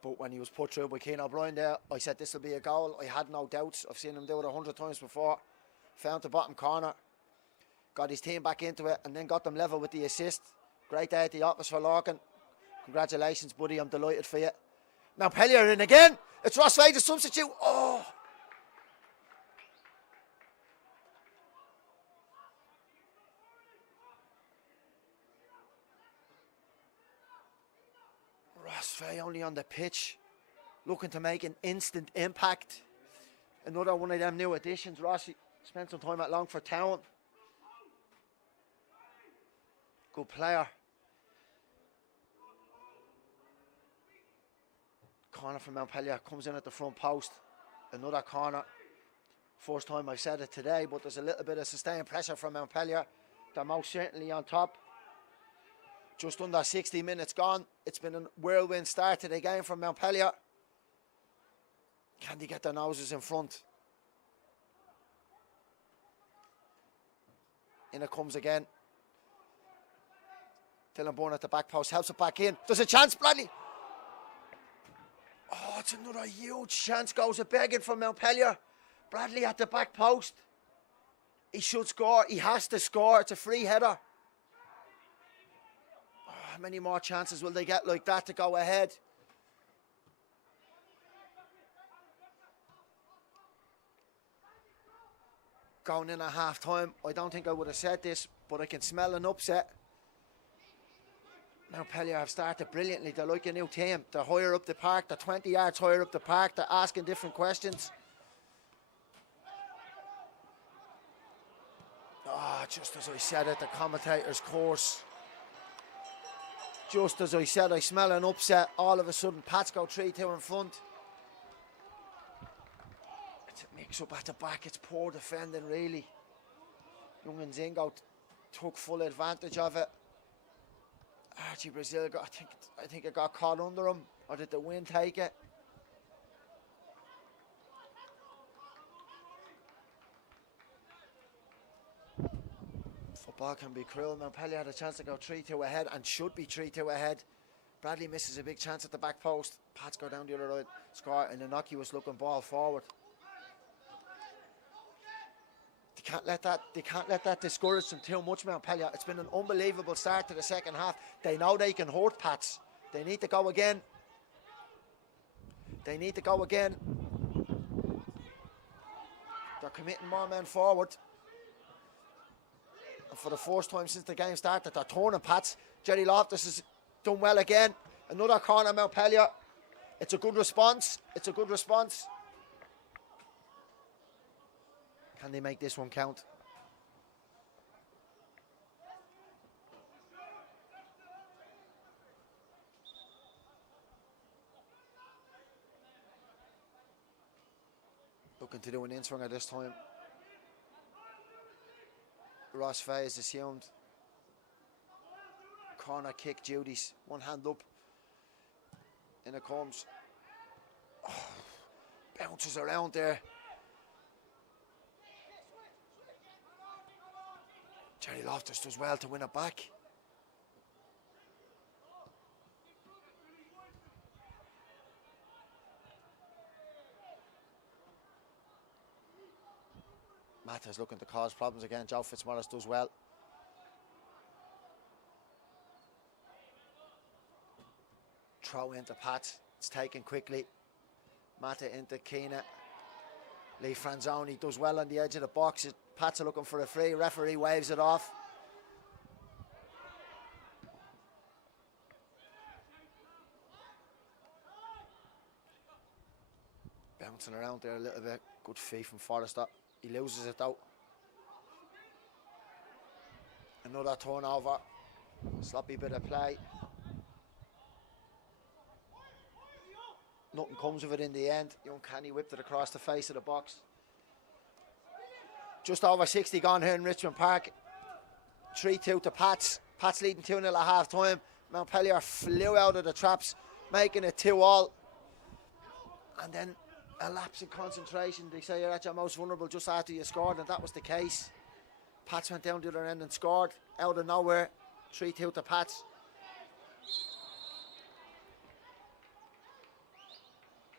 But when he was put through by Keane O'Brien there, I said this will be a goal. I had no doubts. I've seen him do it 100 times before. Found the bottom corner. Got his team back into it and then got them level with the assist. Great day at the office for Larkin. Congratulations, buddy. I'm delighted for you. Now Pellier in again. It's Ross Fay, the substitute. Oh! Ross Fay only on the pitch, looking to make an instant impact. Another one of them new additions. Rossi spent some time at Longford Town. Good player. Corner from Montpelier comes in at the front post. Another corner. First time I've said it today, but there's a little bit of sustained pressure from Montpelier. They're most certainly on top. Just under 60 minutes gone. It's been a whirlwind start to the game from Montpelier. Can they get their noses in front? In it comes again. Dylan Bourne at the back post, helps it back in. There's a chance, Bradley. Oh, it's another huge chance. Goes a begging from Montpelier. Bradley at the back post. He should score. He has to score. It's a free header. Oh, how many more chances will they get like that to go ahead? Going in at half time, I don't think I would have said this, but I can smell an upset. Montpelier have started brilliantly. They're like a new team. They're higher up the park. They're 20 yards higher up the park. They're asking different questions. Ah, just as I said it, the commentator's course. Just as I said, I smell an upset. All of a sudden, Pats go 3-2 in front. It's a mix-up at the back. It's poor defending, really. Young and Zingo took full advantage of it. Archie Brazil I think it got caught under him, or did the wind take it? Football can be cruel. Montpellier had a chance to go 3-2 ahead and should be 3-2 ahead. Bradley misses a big chance at the back post. Pats go down the other side, score an innocuous looking ball forward. They can't let that discourage them too much, Montpelier. It's been an unbelievable start to the second half. They know they can hurt Pats. They need to go again. They need to go again. They're committing more men forward. And for the first time since the game started, they're turning Pats. Jerry Loftus has done well again. Another corner, Montpelier. It's a good response. It's a good response. Can they make this one count? Looking to do an in-swinger this time. Ross Fay is assumed. Corner kick, Judy's. One hand up. In it comes. Oh, bounces around there. Jerry Loftus does well to win it back. Matta's looking to cause problems again. Joe Fitzmaurice does well. Throw into Pat. It's taken quickly. Matta into Keena. Lee Franzoni does well on the edge of the box. Pats are looking for a free. Referee waves it off. Bouncing around there a little bit. Good feet from Forrester. He loses it though. Another turnover. Sloppy bit of play. Nothing comes of it in the end. Young Canny whipped it across the face of the box. Just over 60 gone here in Richmond Park. 3-2 to Pats. Pats leading 2-0 at half time. Montpelier flew out of the traps, making it 2-2. And then a lapse in concentration. They say you're at your most vulnerable just after you scored, and that was the case. Pats went down the other end and scored out of nowhere. 3-2 to Pats.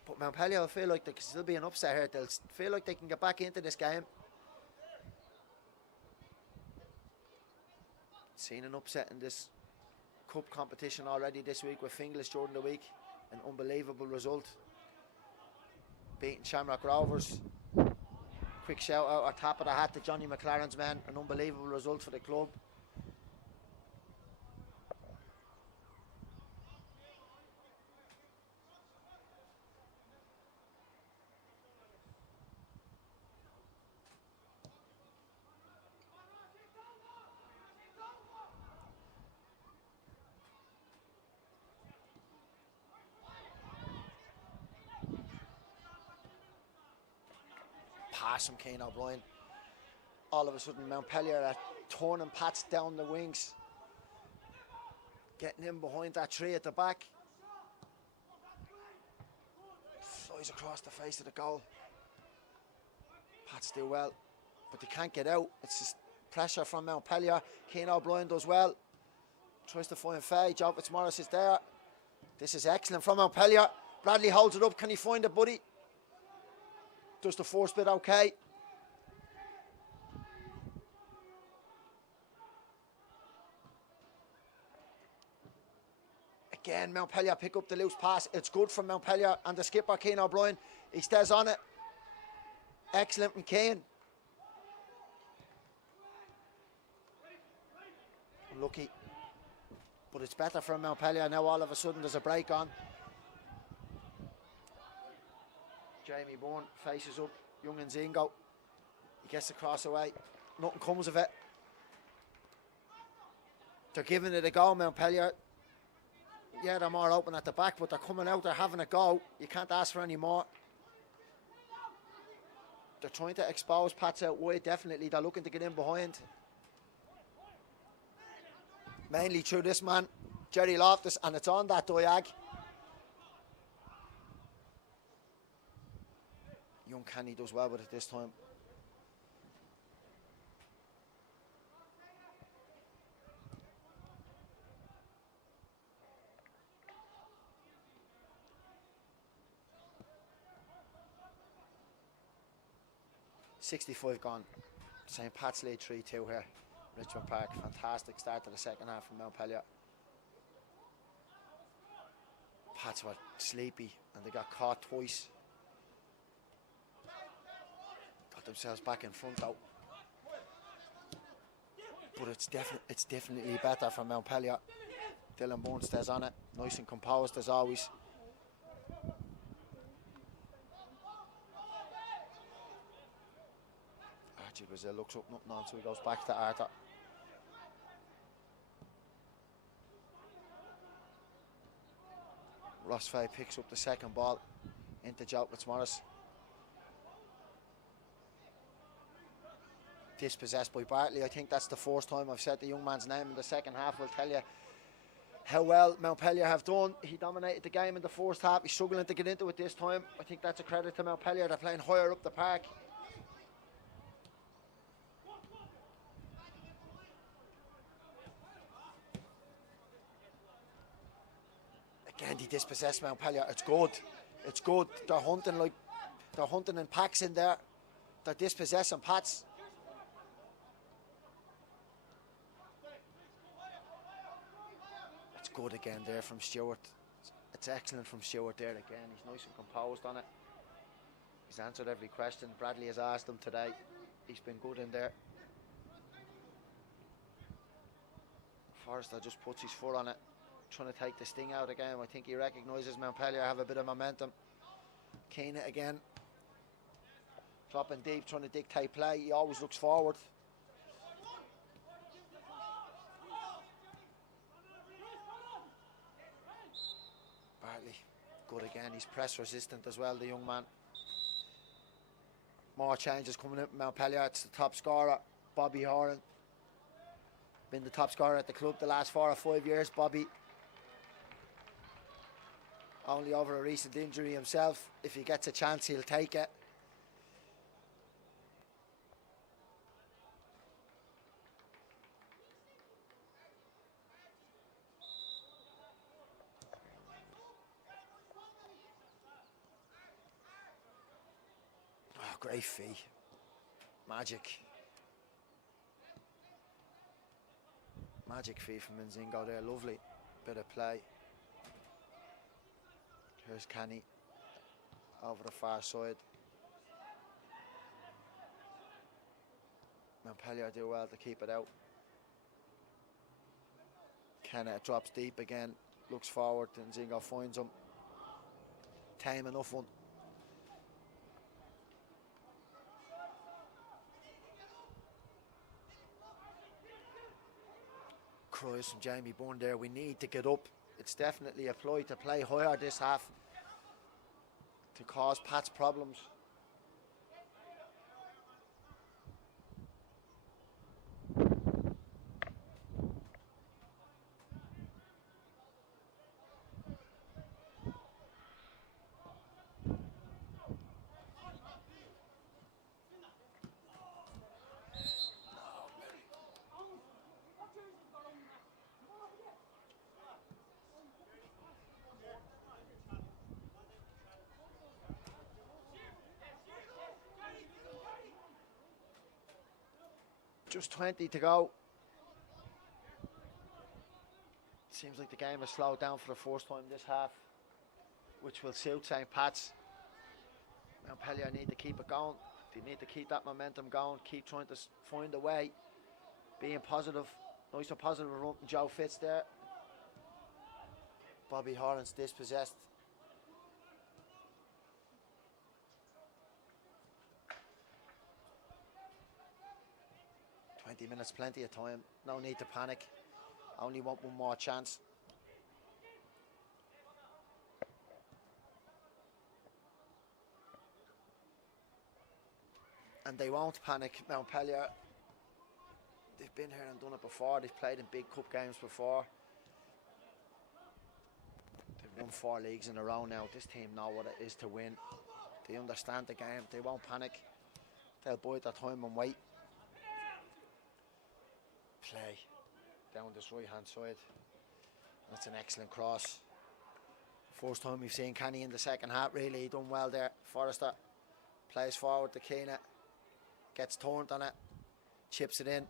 But Montpelier will feel like there can still be an upset here. They'll feel like they can get back into this game. Seen an upset in this cup competition already this week with Finglas during the week. An unbelievable result. Beating Shamrock Rovers. Quick shout out or tap of the hat to Johnny McLaren's men. An unbelievable result for the club. Pass from Kane O'Brien. All of a sudden Montpelier are turning Pats down the wings. Getting in behind that tree at the back. Flies across the face of the goal. Pats do well, but they can't get out. It's just Pressure from Montpelier. Cian O'Brien does well. Tries to find Faye. Joe Fitzmaurice is there. This is excellent from Montpelier. Bradley holds it up. Can he find it, buddy? Does the force bit okay? Again, Montpelier pick up the loose pass. It's good from Montpelier and the skipper, Cian O'Brien. He stays on it. Excellent from Cian. Unlucky. But it's better from Montpelier now. All of a sudden there's a break on. Jamie Bourne faces up young Nzingo. He gets the cross away. Nothing comes of it. They're giving it a go, Montpelier. Yeah, they're more open at the back, but they're coming out, they're having a go. You can't ask for any more. They're trying to expose Pats out wide, definitely. They're looking to get in behind. Mainly through this man, Jerry Loftus, and it's on that diag. Young Kenny does well with it this time. .65 gone. St. Pat's lead 3-2 here. Richmond Park. Fantastic start to the second half from Montpelier. Pats were sleepy and they got caught twice. Got themselves back in front though. But it's definitely better from Montpelier. Dylan Bourne stays on it. Nice and composed as always. Archie Brazil looks up, nothing on, so he goes back to Arthur. Ross Fay picks up the second ball into Joe Fitzmaurice. Dispossessed by Bartley. I think that's the first time I've said the young man's name in the second half. Will tell you how well Montpelier have done. He dominated the game in the first half. He's struggling to get into it this time. I think that's a credit to Montpelier. They're playing higher up the park. Again, he dispossessed Montpelier. It's good. It's good. They're hunting in packs in there. They're dispossessing Pats. It's good again there from Stewart. It's excellent from Stewart there again. He's nice and composed on it. He's answered every question Bradley has asked him today. He's been good in there. Forrester just puts his foot on it, trying to take the sting out again. I think he recognises Montpelier have a bit of momentum. Keane it again. Dropping deep, trying to dictate play. He always looks forward. Bartley, good again. He's press resistant as well, the young man. More changes coming in from Montpelier. It's the top scorer, Bobby Horan. Been the top scorer at the club the last 4 or 5 years, Bobby. Only over a recent injury himself. If he gets a chance, he'll take it. Oh, great fee. Magic. Magic fee from Nzingo there. Lovely bit of play. Here's Kenny over the far side. Montpelier do well to keep it out. Kenneth drops deep again, looks forward, and Nzingo finds him. Tame enough one. Cries from Jamie Bourne there. We need to get up. It's definitely a ploy to play higher this half to cause Pat's problems. Just 20 to go. Seems like the game has slowed down for the first time this half, which will suit St. Pat's. Montpelier need to keep it going. They need to keep that momentum going, keep trying to find a way, being positive. Nice and positive run from Joe Fitz there. Bobby Horan's dispossessed. "20 minutes, plenty of time. No need to panic. Only want one more chance." And they won't panic, Montpelier. They've been here and done it before. They've played in big cup games before. They've won 4 leagues in a row now. This team know what it is to win. They understand the game. They won't panic. They'll bide their time and wait. Play down this right hand side. That's an excellent cross. First time we've seen Kenny in the second half, really. He done well there. Forrester plays forward to Keena. Gets turned on it. Chips it in.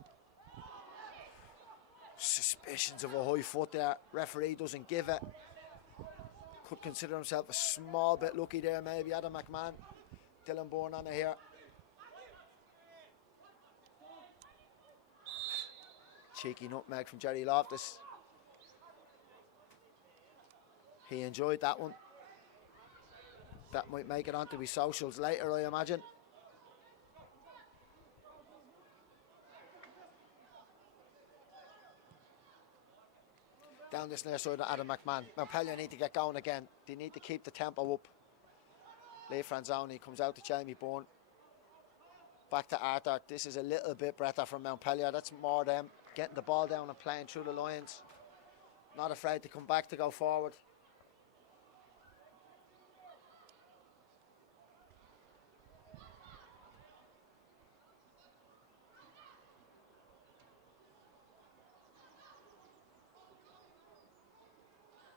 Suspicions of a high foot there. Referee doesn't give it. Could consider himself a small bit lucky there, maybe. Adam McMahon. Dylan Bourne on it here. Cheeky nutmeg from Jerry Loftus. He enjoyed that one. That might make it onto his socials later, I imagine. Down this near side of Adam McMahon. Montpelier need to get going again. They need to keep the tempo up. Lee Franzoni comes out to Jamie Bourne. Back to Arthur. This is a little bit better from Montpelier. That's more them getting the ball down and playing through the lines. Not afraid to come back to go forward.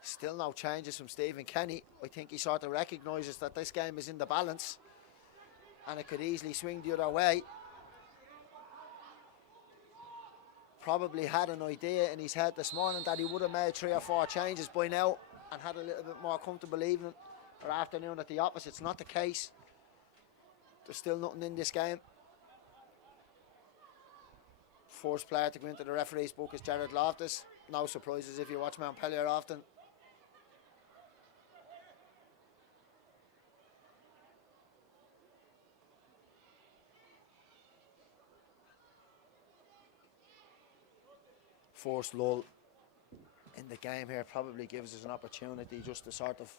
Still no changes from Stephen Kenny. I think he sort of recognises that this game is in the balance and it could easily swing the other way. Probably had an idea in his head this morning that he would have made 3 or 4 changes by now and had a little bit more comfortable evening or afternoon at the office. It's not the case. There's still nothing in this game. First player to go into the referee's book is Jared Loftus. No surprises if you watch Montpelier often. First lull in the game here probably gives us an opportunity just to sort of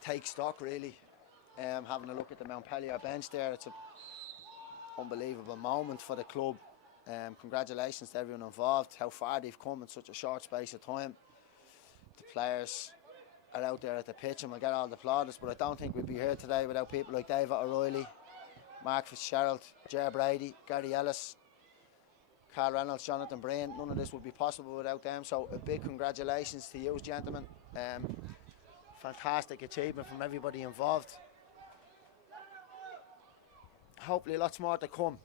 take stock, really. Having a look at the Montpelier bench there, it's an unbelievable moment for the club. Congratulations to everyone involved, how far they've come in such a short space of time. The players are out there at the pitch and we'll get all the plaudits, but I don't think we'd be here today without people like David O'Reilly, Mark Fitzgerald, Ger Brady, Gary Ellis, Carl Reynolds, Jonathan Breen. None of this would be possible without them, so a big congratulations to you, gentlemen. Fantastic achievement from everybody involved. Hopefully lots more to come.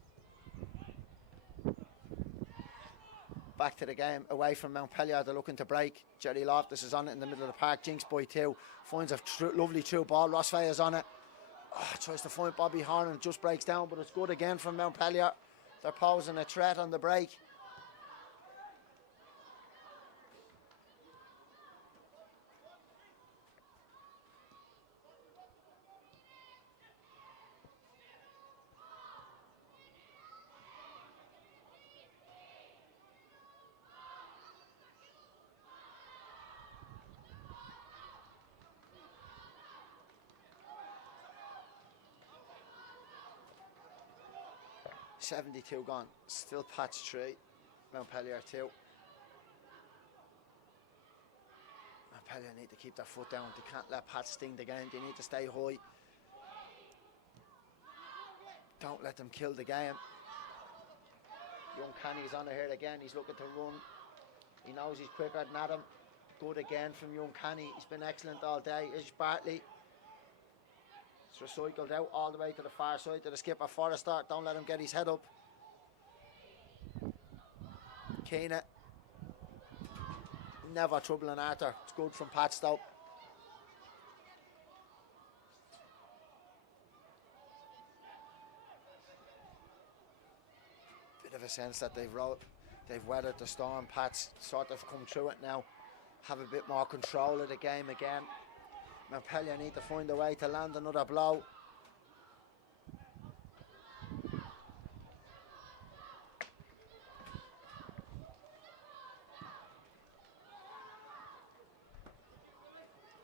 Back to the game, away from Montpelier, they're looking to break. Jerry Loftus is on it in the middle of the park, jinx by 2, finds a lovely through ball. Ross Fay is on it, tries to find Bobby Horn and just breaks down, but it's good again from Montpelier. They're posing a threat on the break. .72 gone, still Pat's 3, Montpelier 2. Montpelier need to keep their foot down. They can't let Pat sting the game. They need to stay high. Don't let them kill the game. Young Canny's on it here again. He's looking to run. He knows he's quicker than Adam. Good again from young Canny. He's been excellent all day. Ish Bartley. It's recycled out all the way to the far side to the skipper Forrester. Don't let him get his head up. Keena. Never troubling Arthur. It's good from Pat Stowe. Bit of a sense that they've weathered the storm. Pat's sort of come through it now. Have a bit more control of the game again. Montpelier need to find a way to land another blow.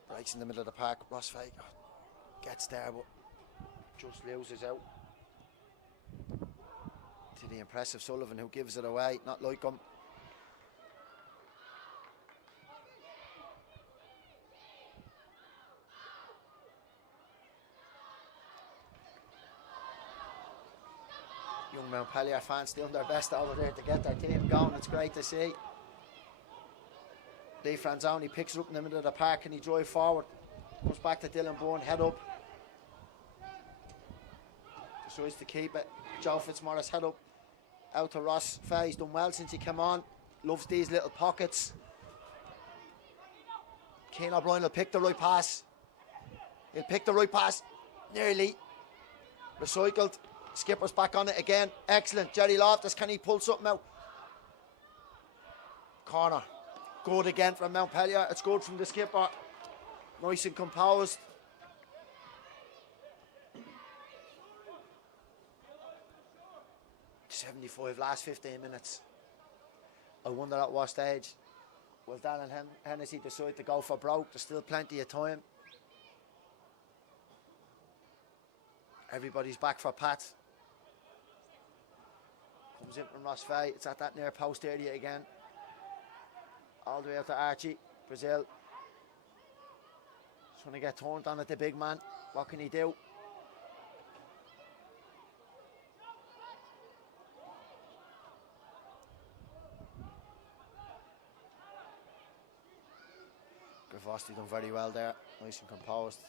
Breaks in the middle of the park. Ross Fake gets there but just loses out to the impressive Sullivan, who gives it away. Not like him. Young Montpelier fans doing their best over there to get their team going. It's great to see. Lee Franzoni picks it up in the middle of the park and he drives forward. Comes back to Dylan Bourne, head up. Decides to keep it. Joe Fitzmaurice, head up. Out to Ross Fay. He's done well since he came on. Loves these little pockets. Cian O'Brien will pick the right pass. He'll pick the right pass. Nearly. Recycled. Skipper's back on it again. Excellent. Jerry Loftus, can he pull something out? Corner. Good again from Montpelier. It's good from the skipper. Nice and composed. .75 last 15 minutes. I wonder at what stage will Dan and Hennessy decide to go for broke. There's still plenty of time. Everybody's back for Pat. Comes in from Ross Fay. It's at that near post area again. All the way out to Archie. Brazil. Just want to get turned on at the big man. What can he do? Gravosti done very well there. Nice and composed.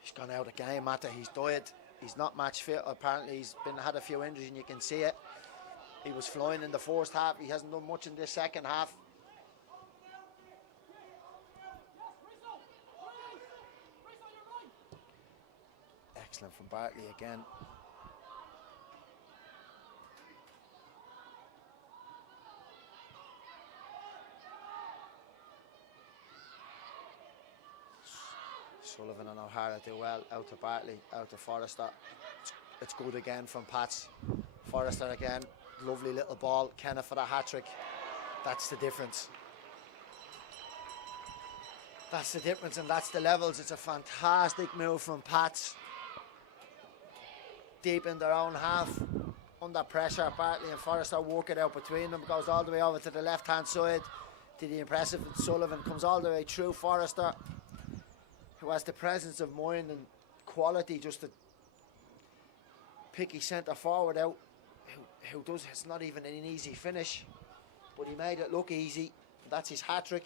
He's gone out of game, Matta. He's died. He's not match fit. Apparently he's had a few injuries and you can see it. He was flying in the first half. He hasn't done much in this second half. Excellent from Bartley again. Sullivan and O'Hara do well. Out to Bartley, out to Forrester. It's good again from Pats. Forrester again. Lovely little ball. Kenneth for the hat-trick. That's the difference. That's the difference and that's the levels. It's a fantastic move from Pats. Deep in their own half. Under pressure, Bartley and Forrester work it out between them. Goes all the way over to the left-hand side. To the impressive Sullivan. Comes all the way through Forrester, who has the presence of mind and quality just to pick his centre forward out, who does. It's not even an easy finish, but he made it look easy. That's his hat-trick.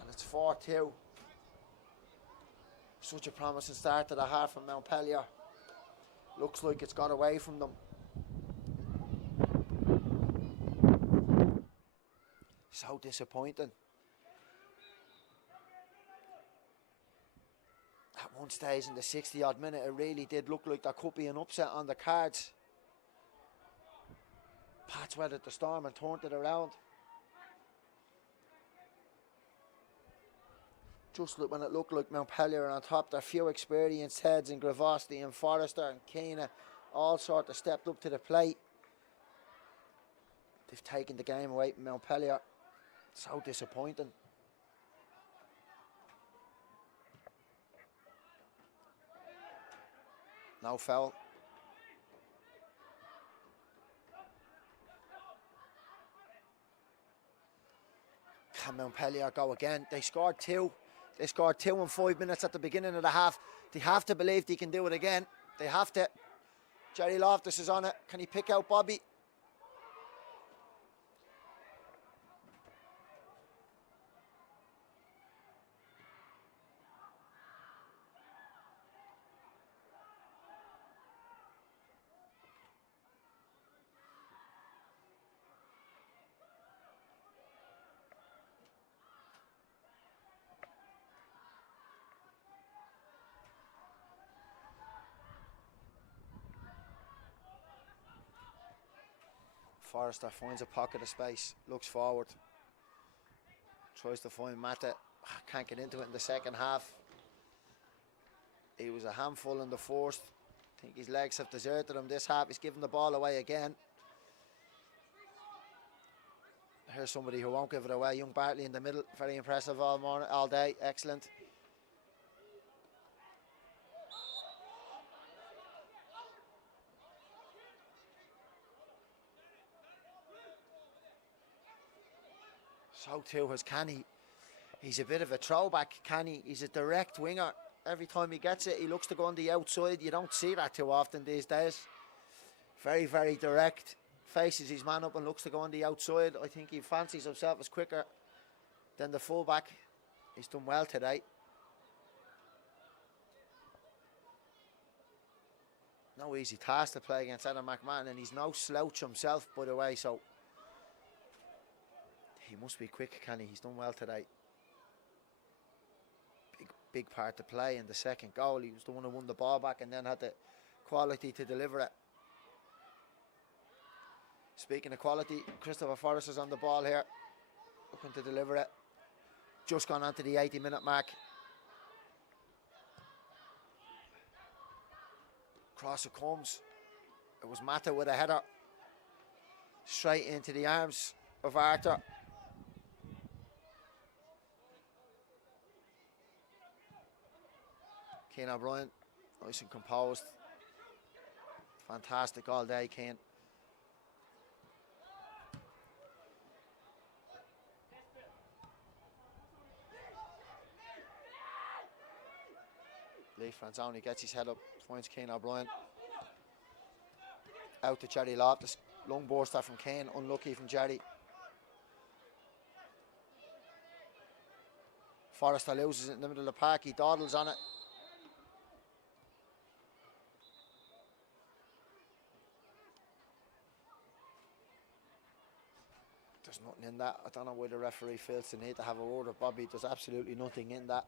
And it's 4-2. Such a promising start to the half from Montpelier. Looks like it's got away from them. So disappointing. At one stage in the 60-odd minute, it really did look like there could be an upset on the cards. Pats weathered the storm and turned it around. Just like when it looked like Montpelier were on top, their few experienced heads in Gravosti and Forrester and Keena all sort of stepped up to the plate. They've taken the game away from Montpelier. So disappointing. No foul. Can Montpelier go again? They scored two. They scored 2 in 5 minutes at the beginning of the half. They have to believe they can do it again. They have to. Jerry Loftus is on it. Can he pick out Bobby? Forrester finds a pocket of space, looks forward, tries to find Mata, can't get into it in the second half. He was a handful in the first. I think his legs have deserted him this half. He's given the ball away again. Here's somebody who won't give it away. Young Bartley in the middle, very impressive all morning, all day, excellent. So too has Canny. He's a bit of a throwback, Canny. He's a direct winger. Every time he gets it, he looks to go on the outside. You don't see that too often these days. Very, very direct. Faces his man up and looks to go on the outside. I think he fancies himself as quicker than the fullback. He's done well today. No easy task to play against Adam McMahon, and he's no slouch himself, by the way, so he must be quick, Kenny. He's done well today. Big part to play in the second goal. He was the one who won the ball back and then had the quality to deliver it. Speaking of quality, Christopher Forrester's on the ball here, looking to deliver it. Just gone on to the 80-minute mark. Cross it comes. It was Mata with a header. Straight into the arms of Arthur. Cian O'Brien, nice and composed. Fantastic all day, Cian. Lee Franzoni gets his head up, finds Cian O'Brien. Out to Jerry Loftus. Long burster from Cian, unlucky from Jerry. Forrester loses it in the middle of the park, he dawdles on it. There's nothing in that. I don't know why the referee feels the need to have a word with Bobby. There's absolutely nothing in that.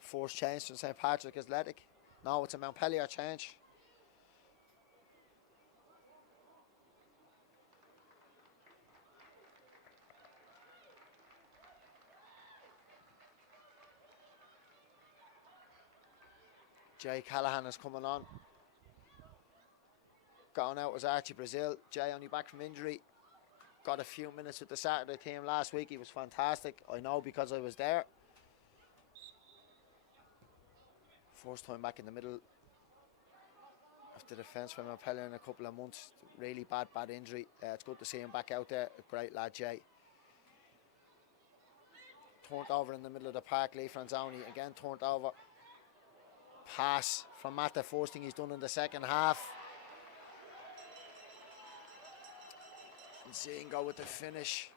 Forced change from St. Patrick Athletic. No, it's a Montpelier change. Jay Callahan is coming on. Going out was Archie Brazil. Jay only back from injury. Got a few minutes with the Saturday team last week. He was fantastic. I know because I was there. First time back in the middle of the defence for Montpelier in a couple of months. Really bad injury. It's good to see him back out there. A great lad, Jay. Turned over in the middle of the park. Lee Franzoni again turned over. Pass from Matt, the first thing he's done in the second half. And seeing go with the finish.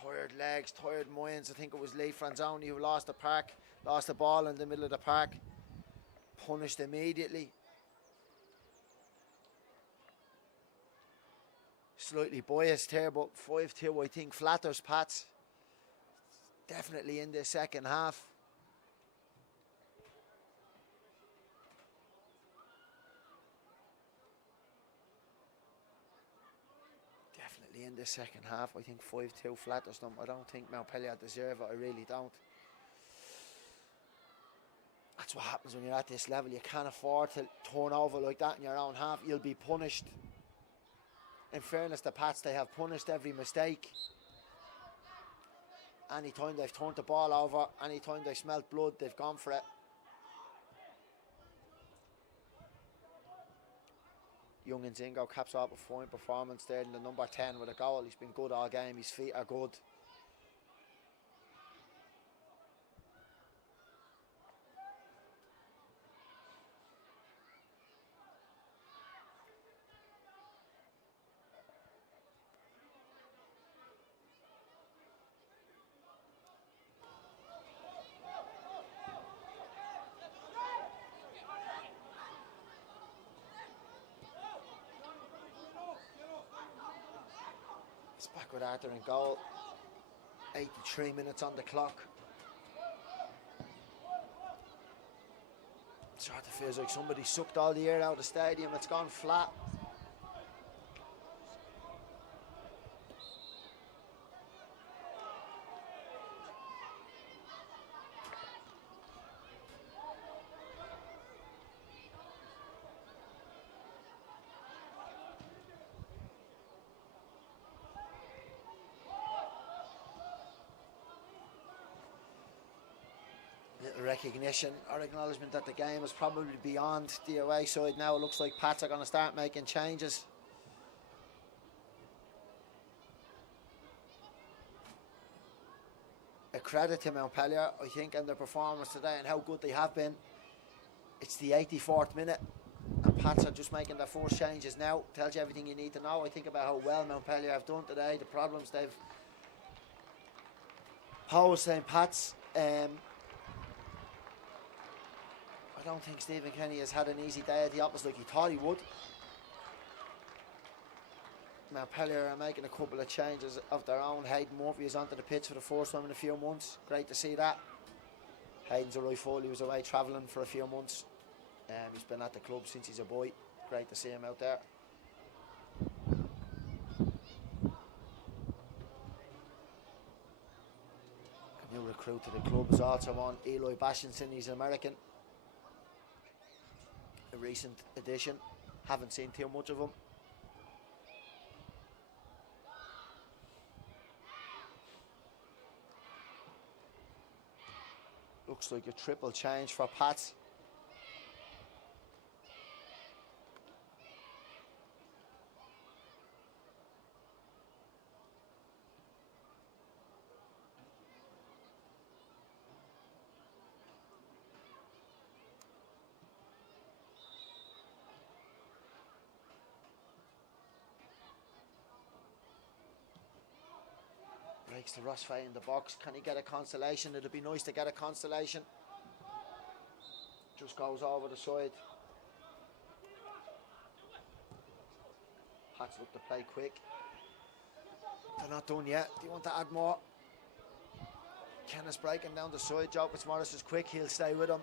Tired legs, tired minds. I think it was Lee Franzoni who lost the ball in the middle of the park. Punished immediately. Slightly biased here, but 5-2 I think flatters Pats. Definitely in the second half. Definitely in the second half. I think 5-2 flatters them. I don't think Montpellier deserve it. I really don't. That's what happens when you're at this level. You can't afford to turn over like that in your own half. You'll be punished. In fairness to Pats, they have punished every mistake. Anytime they've turned the ball over, anytime they smelt blood, they've gone for it. Young Nzingo caps off a fine performance there in the number 10 with a goal. He's been good all game, his feet are good. Back with Arthur in goal. 83 minutes on the clock. sort of feels like somebody sucked all the air out of the stadium. It's gone flat. Little recognition or acknowledgement that the game is probably beyond the away side now. It looks like Pats are going to start making changes. A credit to Montpelier, I think, and their performance today and how good they have been. It's the 84th minute and Pats are just making their first changes now. Tells you everything you need to know, I think, about how well Montpelier have done today, the problems they've posed St. Pat's. I don't think Stephen Kenny has had an easy day at the office like he thought he would. Montpelier are making a couple of changes of their own. Hayden Murphy is onto the pitch for the first time in a few months. Great to see that. Hayden's a right full. He was away travelling for a few months. He's been at the club since he's a boy. Great to see him out there. A new recruit to the club is also on, Eli Bashinson. He's an American. A recent addition. Haven't seen too much of him. Looks like a triple change for Pats. Breaks to Rossfay in the box. Can he get a consolation? It'd be nice to get a consolation. Just goes over the side. Pats look to play quick. They're not done yet. They want to add more. Kenneth's breaking down the side. Joe Fitzmaurice is quick. He'll stay with him.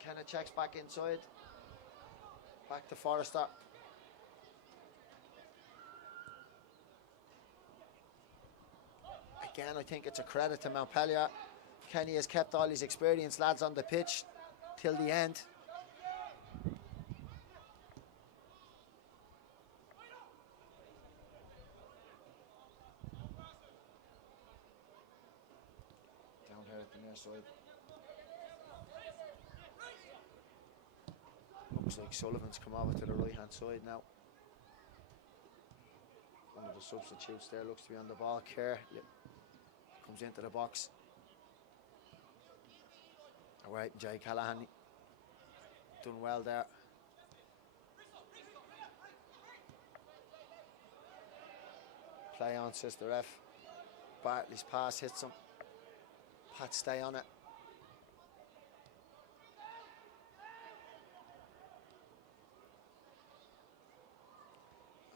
Kenneth checks back inside. Back to Forrester. Again, I think it's a credit to Montpelier. Kenny has kept all his experienced lads on the pitch till the end. Down here at the near side. Looks like Sullivan's come over to the right hand side now. One of the substitutes there looks to be on the ball. Kerr comes into the box. Alright, Jay Callahan done well there. Play on, says the ref. Bartley's pass hits him. Pat stay on it.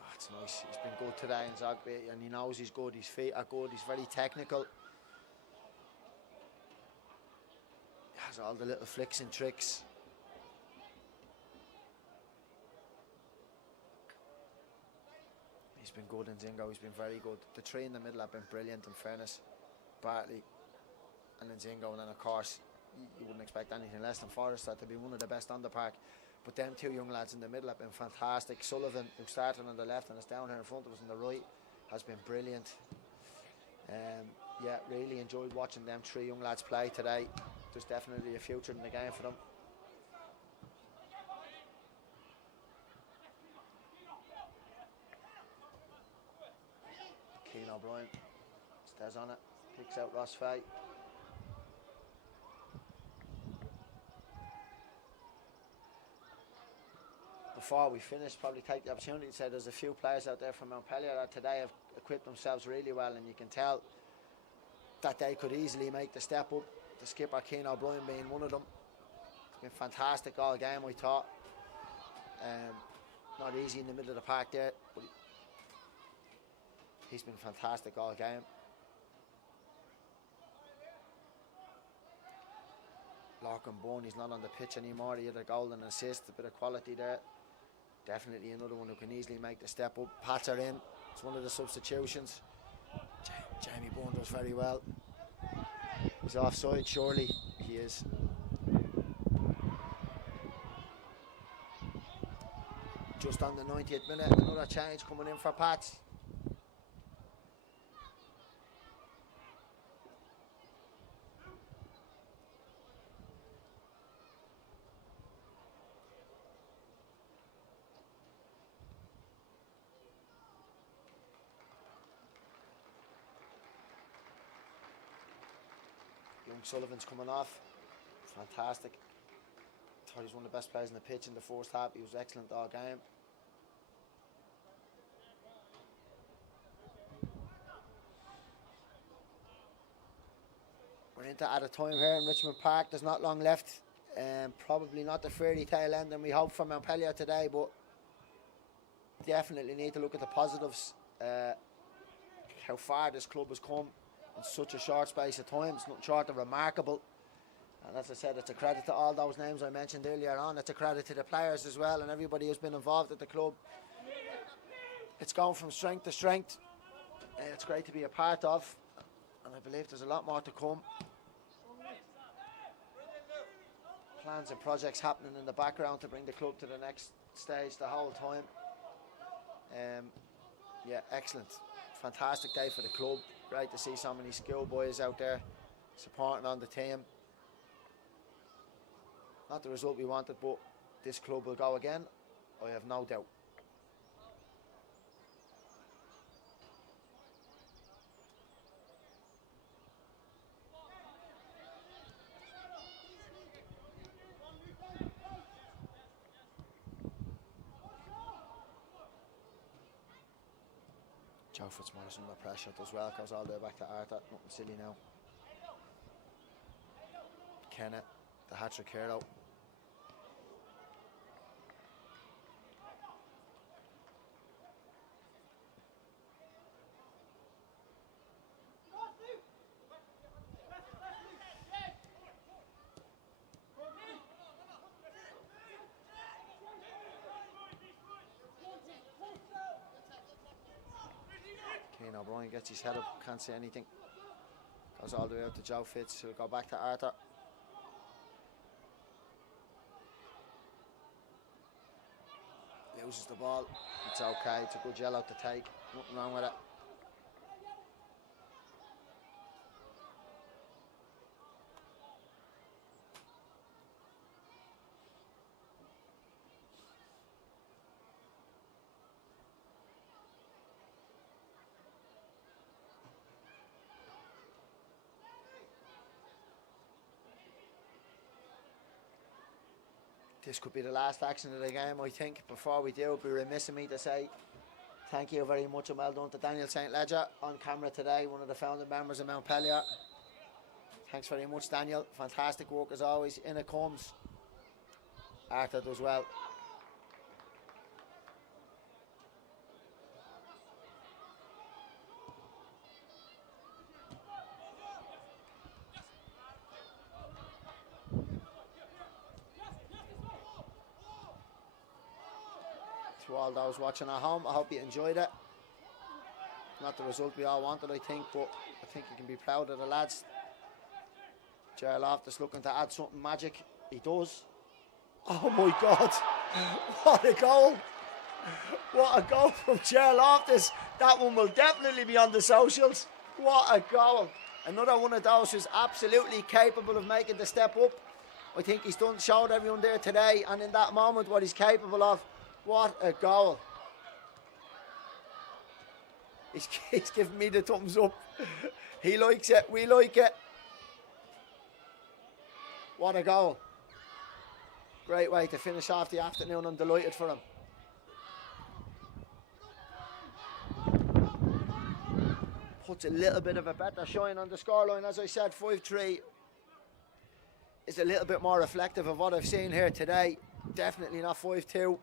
Oh, it's nice. He's been good today in Zogby and he knows he's good. His feet are good. He's very technical. He has all the little flicks and tricks. He's been good in Nzingo. He's been very good. The three in the middle have been brilliant, in fairness. Bartley and Nzingo, and then of course you wouldn't expect anything less than Forrester to be one of the best on the park. But them two young lads in the middle have been fantastic. Sullivan, who started on the left and is down here in front of us on the right, has been brilliant. Yeah, really enjoyed watching them three young lads play today. There's definitely a future in the game for them. Keane O'Brien stays on it, kicks out Ross Fay. Before we finish, probably take the opportunity to say there's a few players out there from Montpelier that today have equipped themselves really well, and you can tell that they could easily make the step up. The skipper Keane O'Brien being one of them. It's been fantastic all game, I thought. Not easy in the middle of the park there, but he's been fantastic all game. block and bone. He's not on the pitch anymore. He had a goal and assist, a bit of quality there. Definitely another one who can easily make the step up. Pats are in. It's one of the substitutions. Jamie Bourne does very well. He's offside, surely. He is. Just on the 90th minute, another change coming in for Pats. Young Sullivan's coming off. Fantastic. Thought he was one of the best players on the pitch in the first half. He was excellent all game. We're into added time here in Richmond Park. There's not long left. Probably not the fairy tale ending we hope for Montpelier today, but definitely need to look at the positives. How far this club has come in such a short space of time. It's nothing short of remarkable. And as I said, it's a credit to all those names I mentioned earlier on. It's a credit to the players as well and everybody who's been involved at the club. It's gone from strength to strength. It's great to be a part of. And I believe there's a lot more to come. Plans and projects happening in the background to bring the club to the next stage the whole time. Yeah, excellent. Fantastic day for the club. Great to see so many schoolboys out there supporting on the team. Not the result we wanted, but this club will go again, I have no doubt. Joe Fitzmaurice under pressure does well, goes all the way back to Arthur, nothing silly now. Kennett, the hat-trick hero. O'Brien gets his head up, can't see anything. Goes all the way out to Joe Fitz, who'll go back to Arthur. Loses the ball. It's okay, it's a good yellow to take. Nothing wrong with it. This could be the last action of the game, I think. Before we do, it would be remiss of me to say thank you very much and well done to Daniel St. Ledger on camera today, one of the founding members of Montpelier. Thanks very much, Daniel. Fantastic work as always. In it comes. Arthur does well. To all those watching at home, I hope you enjoyed it. Not the result we all wanted, I think, but I think you can be proud of the lads. Gerald Loftus looking to add something magic. He does. Oh my God, what a goal! What a goal from Gerald Loftus. That one will definitely be on the socials. What a goal. Another one of those who's absolutely capable of making the step up. I think he's showed everyone there today, and in that moment what he's capable of. What a goal. He's giving me the thumbs up. He likes it, we like it. What a goal. Great way to finish off the afternoon. I'm delighted for him. Puts a little bit of a better shine on the scoreline. As I said, 5-3 is a little bit more reflective of what I've seen here today. Definitely not 5-2.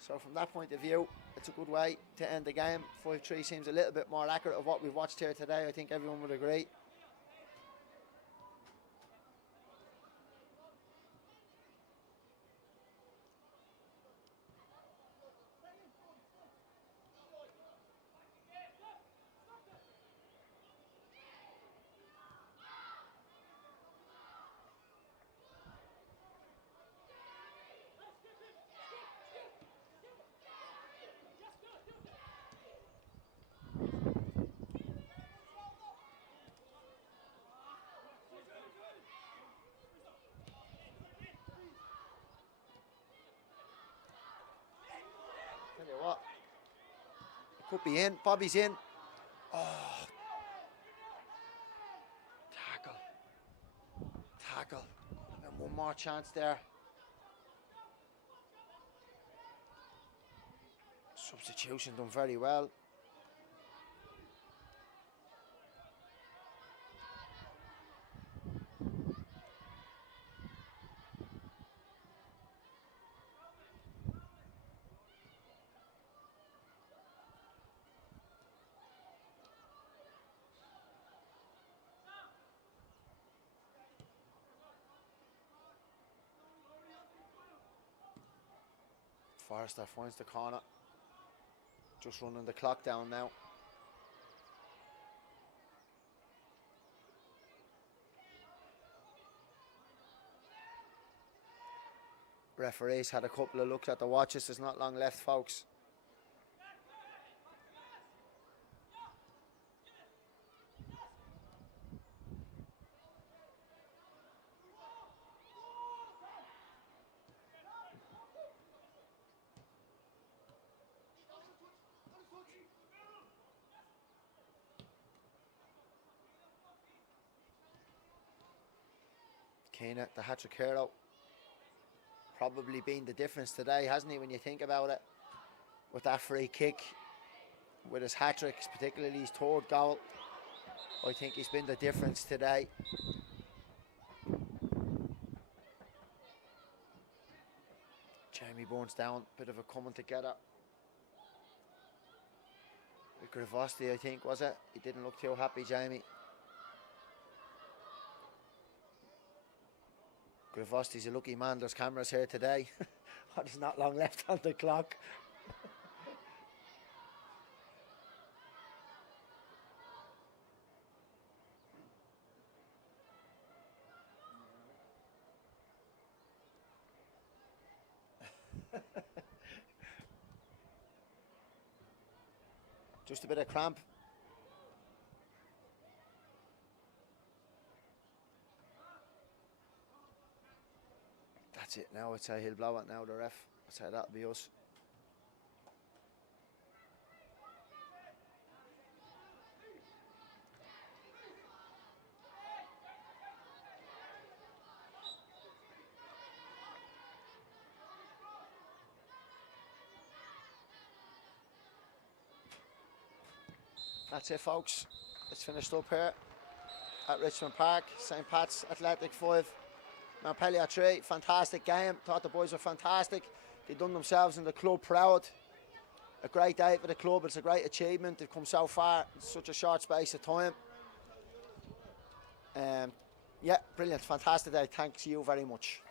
So from that point of view, it's a good way to end the game. 5-3 seems a little bit more accurate of what we've watched here today. I think everyone would agree. Could be in. Bobby's in. Oh. Tackle. Tackle. And one more chance there. Substitution done very well. Forrester finds the corner. Just running the clock down now. Referees had a couple of looks at the watches. There's not long left, folks. Keane, the hat-trick hero, probably been the difference today, hasn't he, when you think about it? With that free kick, with his hat-tricks, particularly his third goal, I think he's been the difference today. Jamie Burns down, bit of a coming together. With Gravosti, I think, was it? He didn't look too happy, Jamie. Gravosti's a lucky man, there's cameras here today. There's not long left on the clock. Just a bit of cramp. That's it now. I'd say he'll blow it now, the ref. I'd say that'll be us. That's it, folks. It's finished up here at Richmond Park. St. Pat's Athletic 5. Montpelier 3, fantastic game. Thought the boys were fantastic. They've done themselves and the club proud. A great day for the club. It's a great achievement. They've come so far in such a short space of time. Yeah, brilliant, fantastic day. Thanks you very much.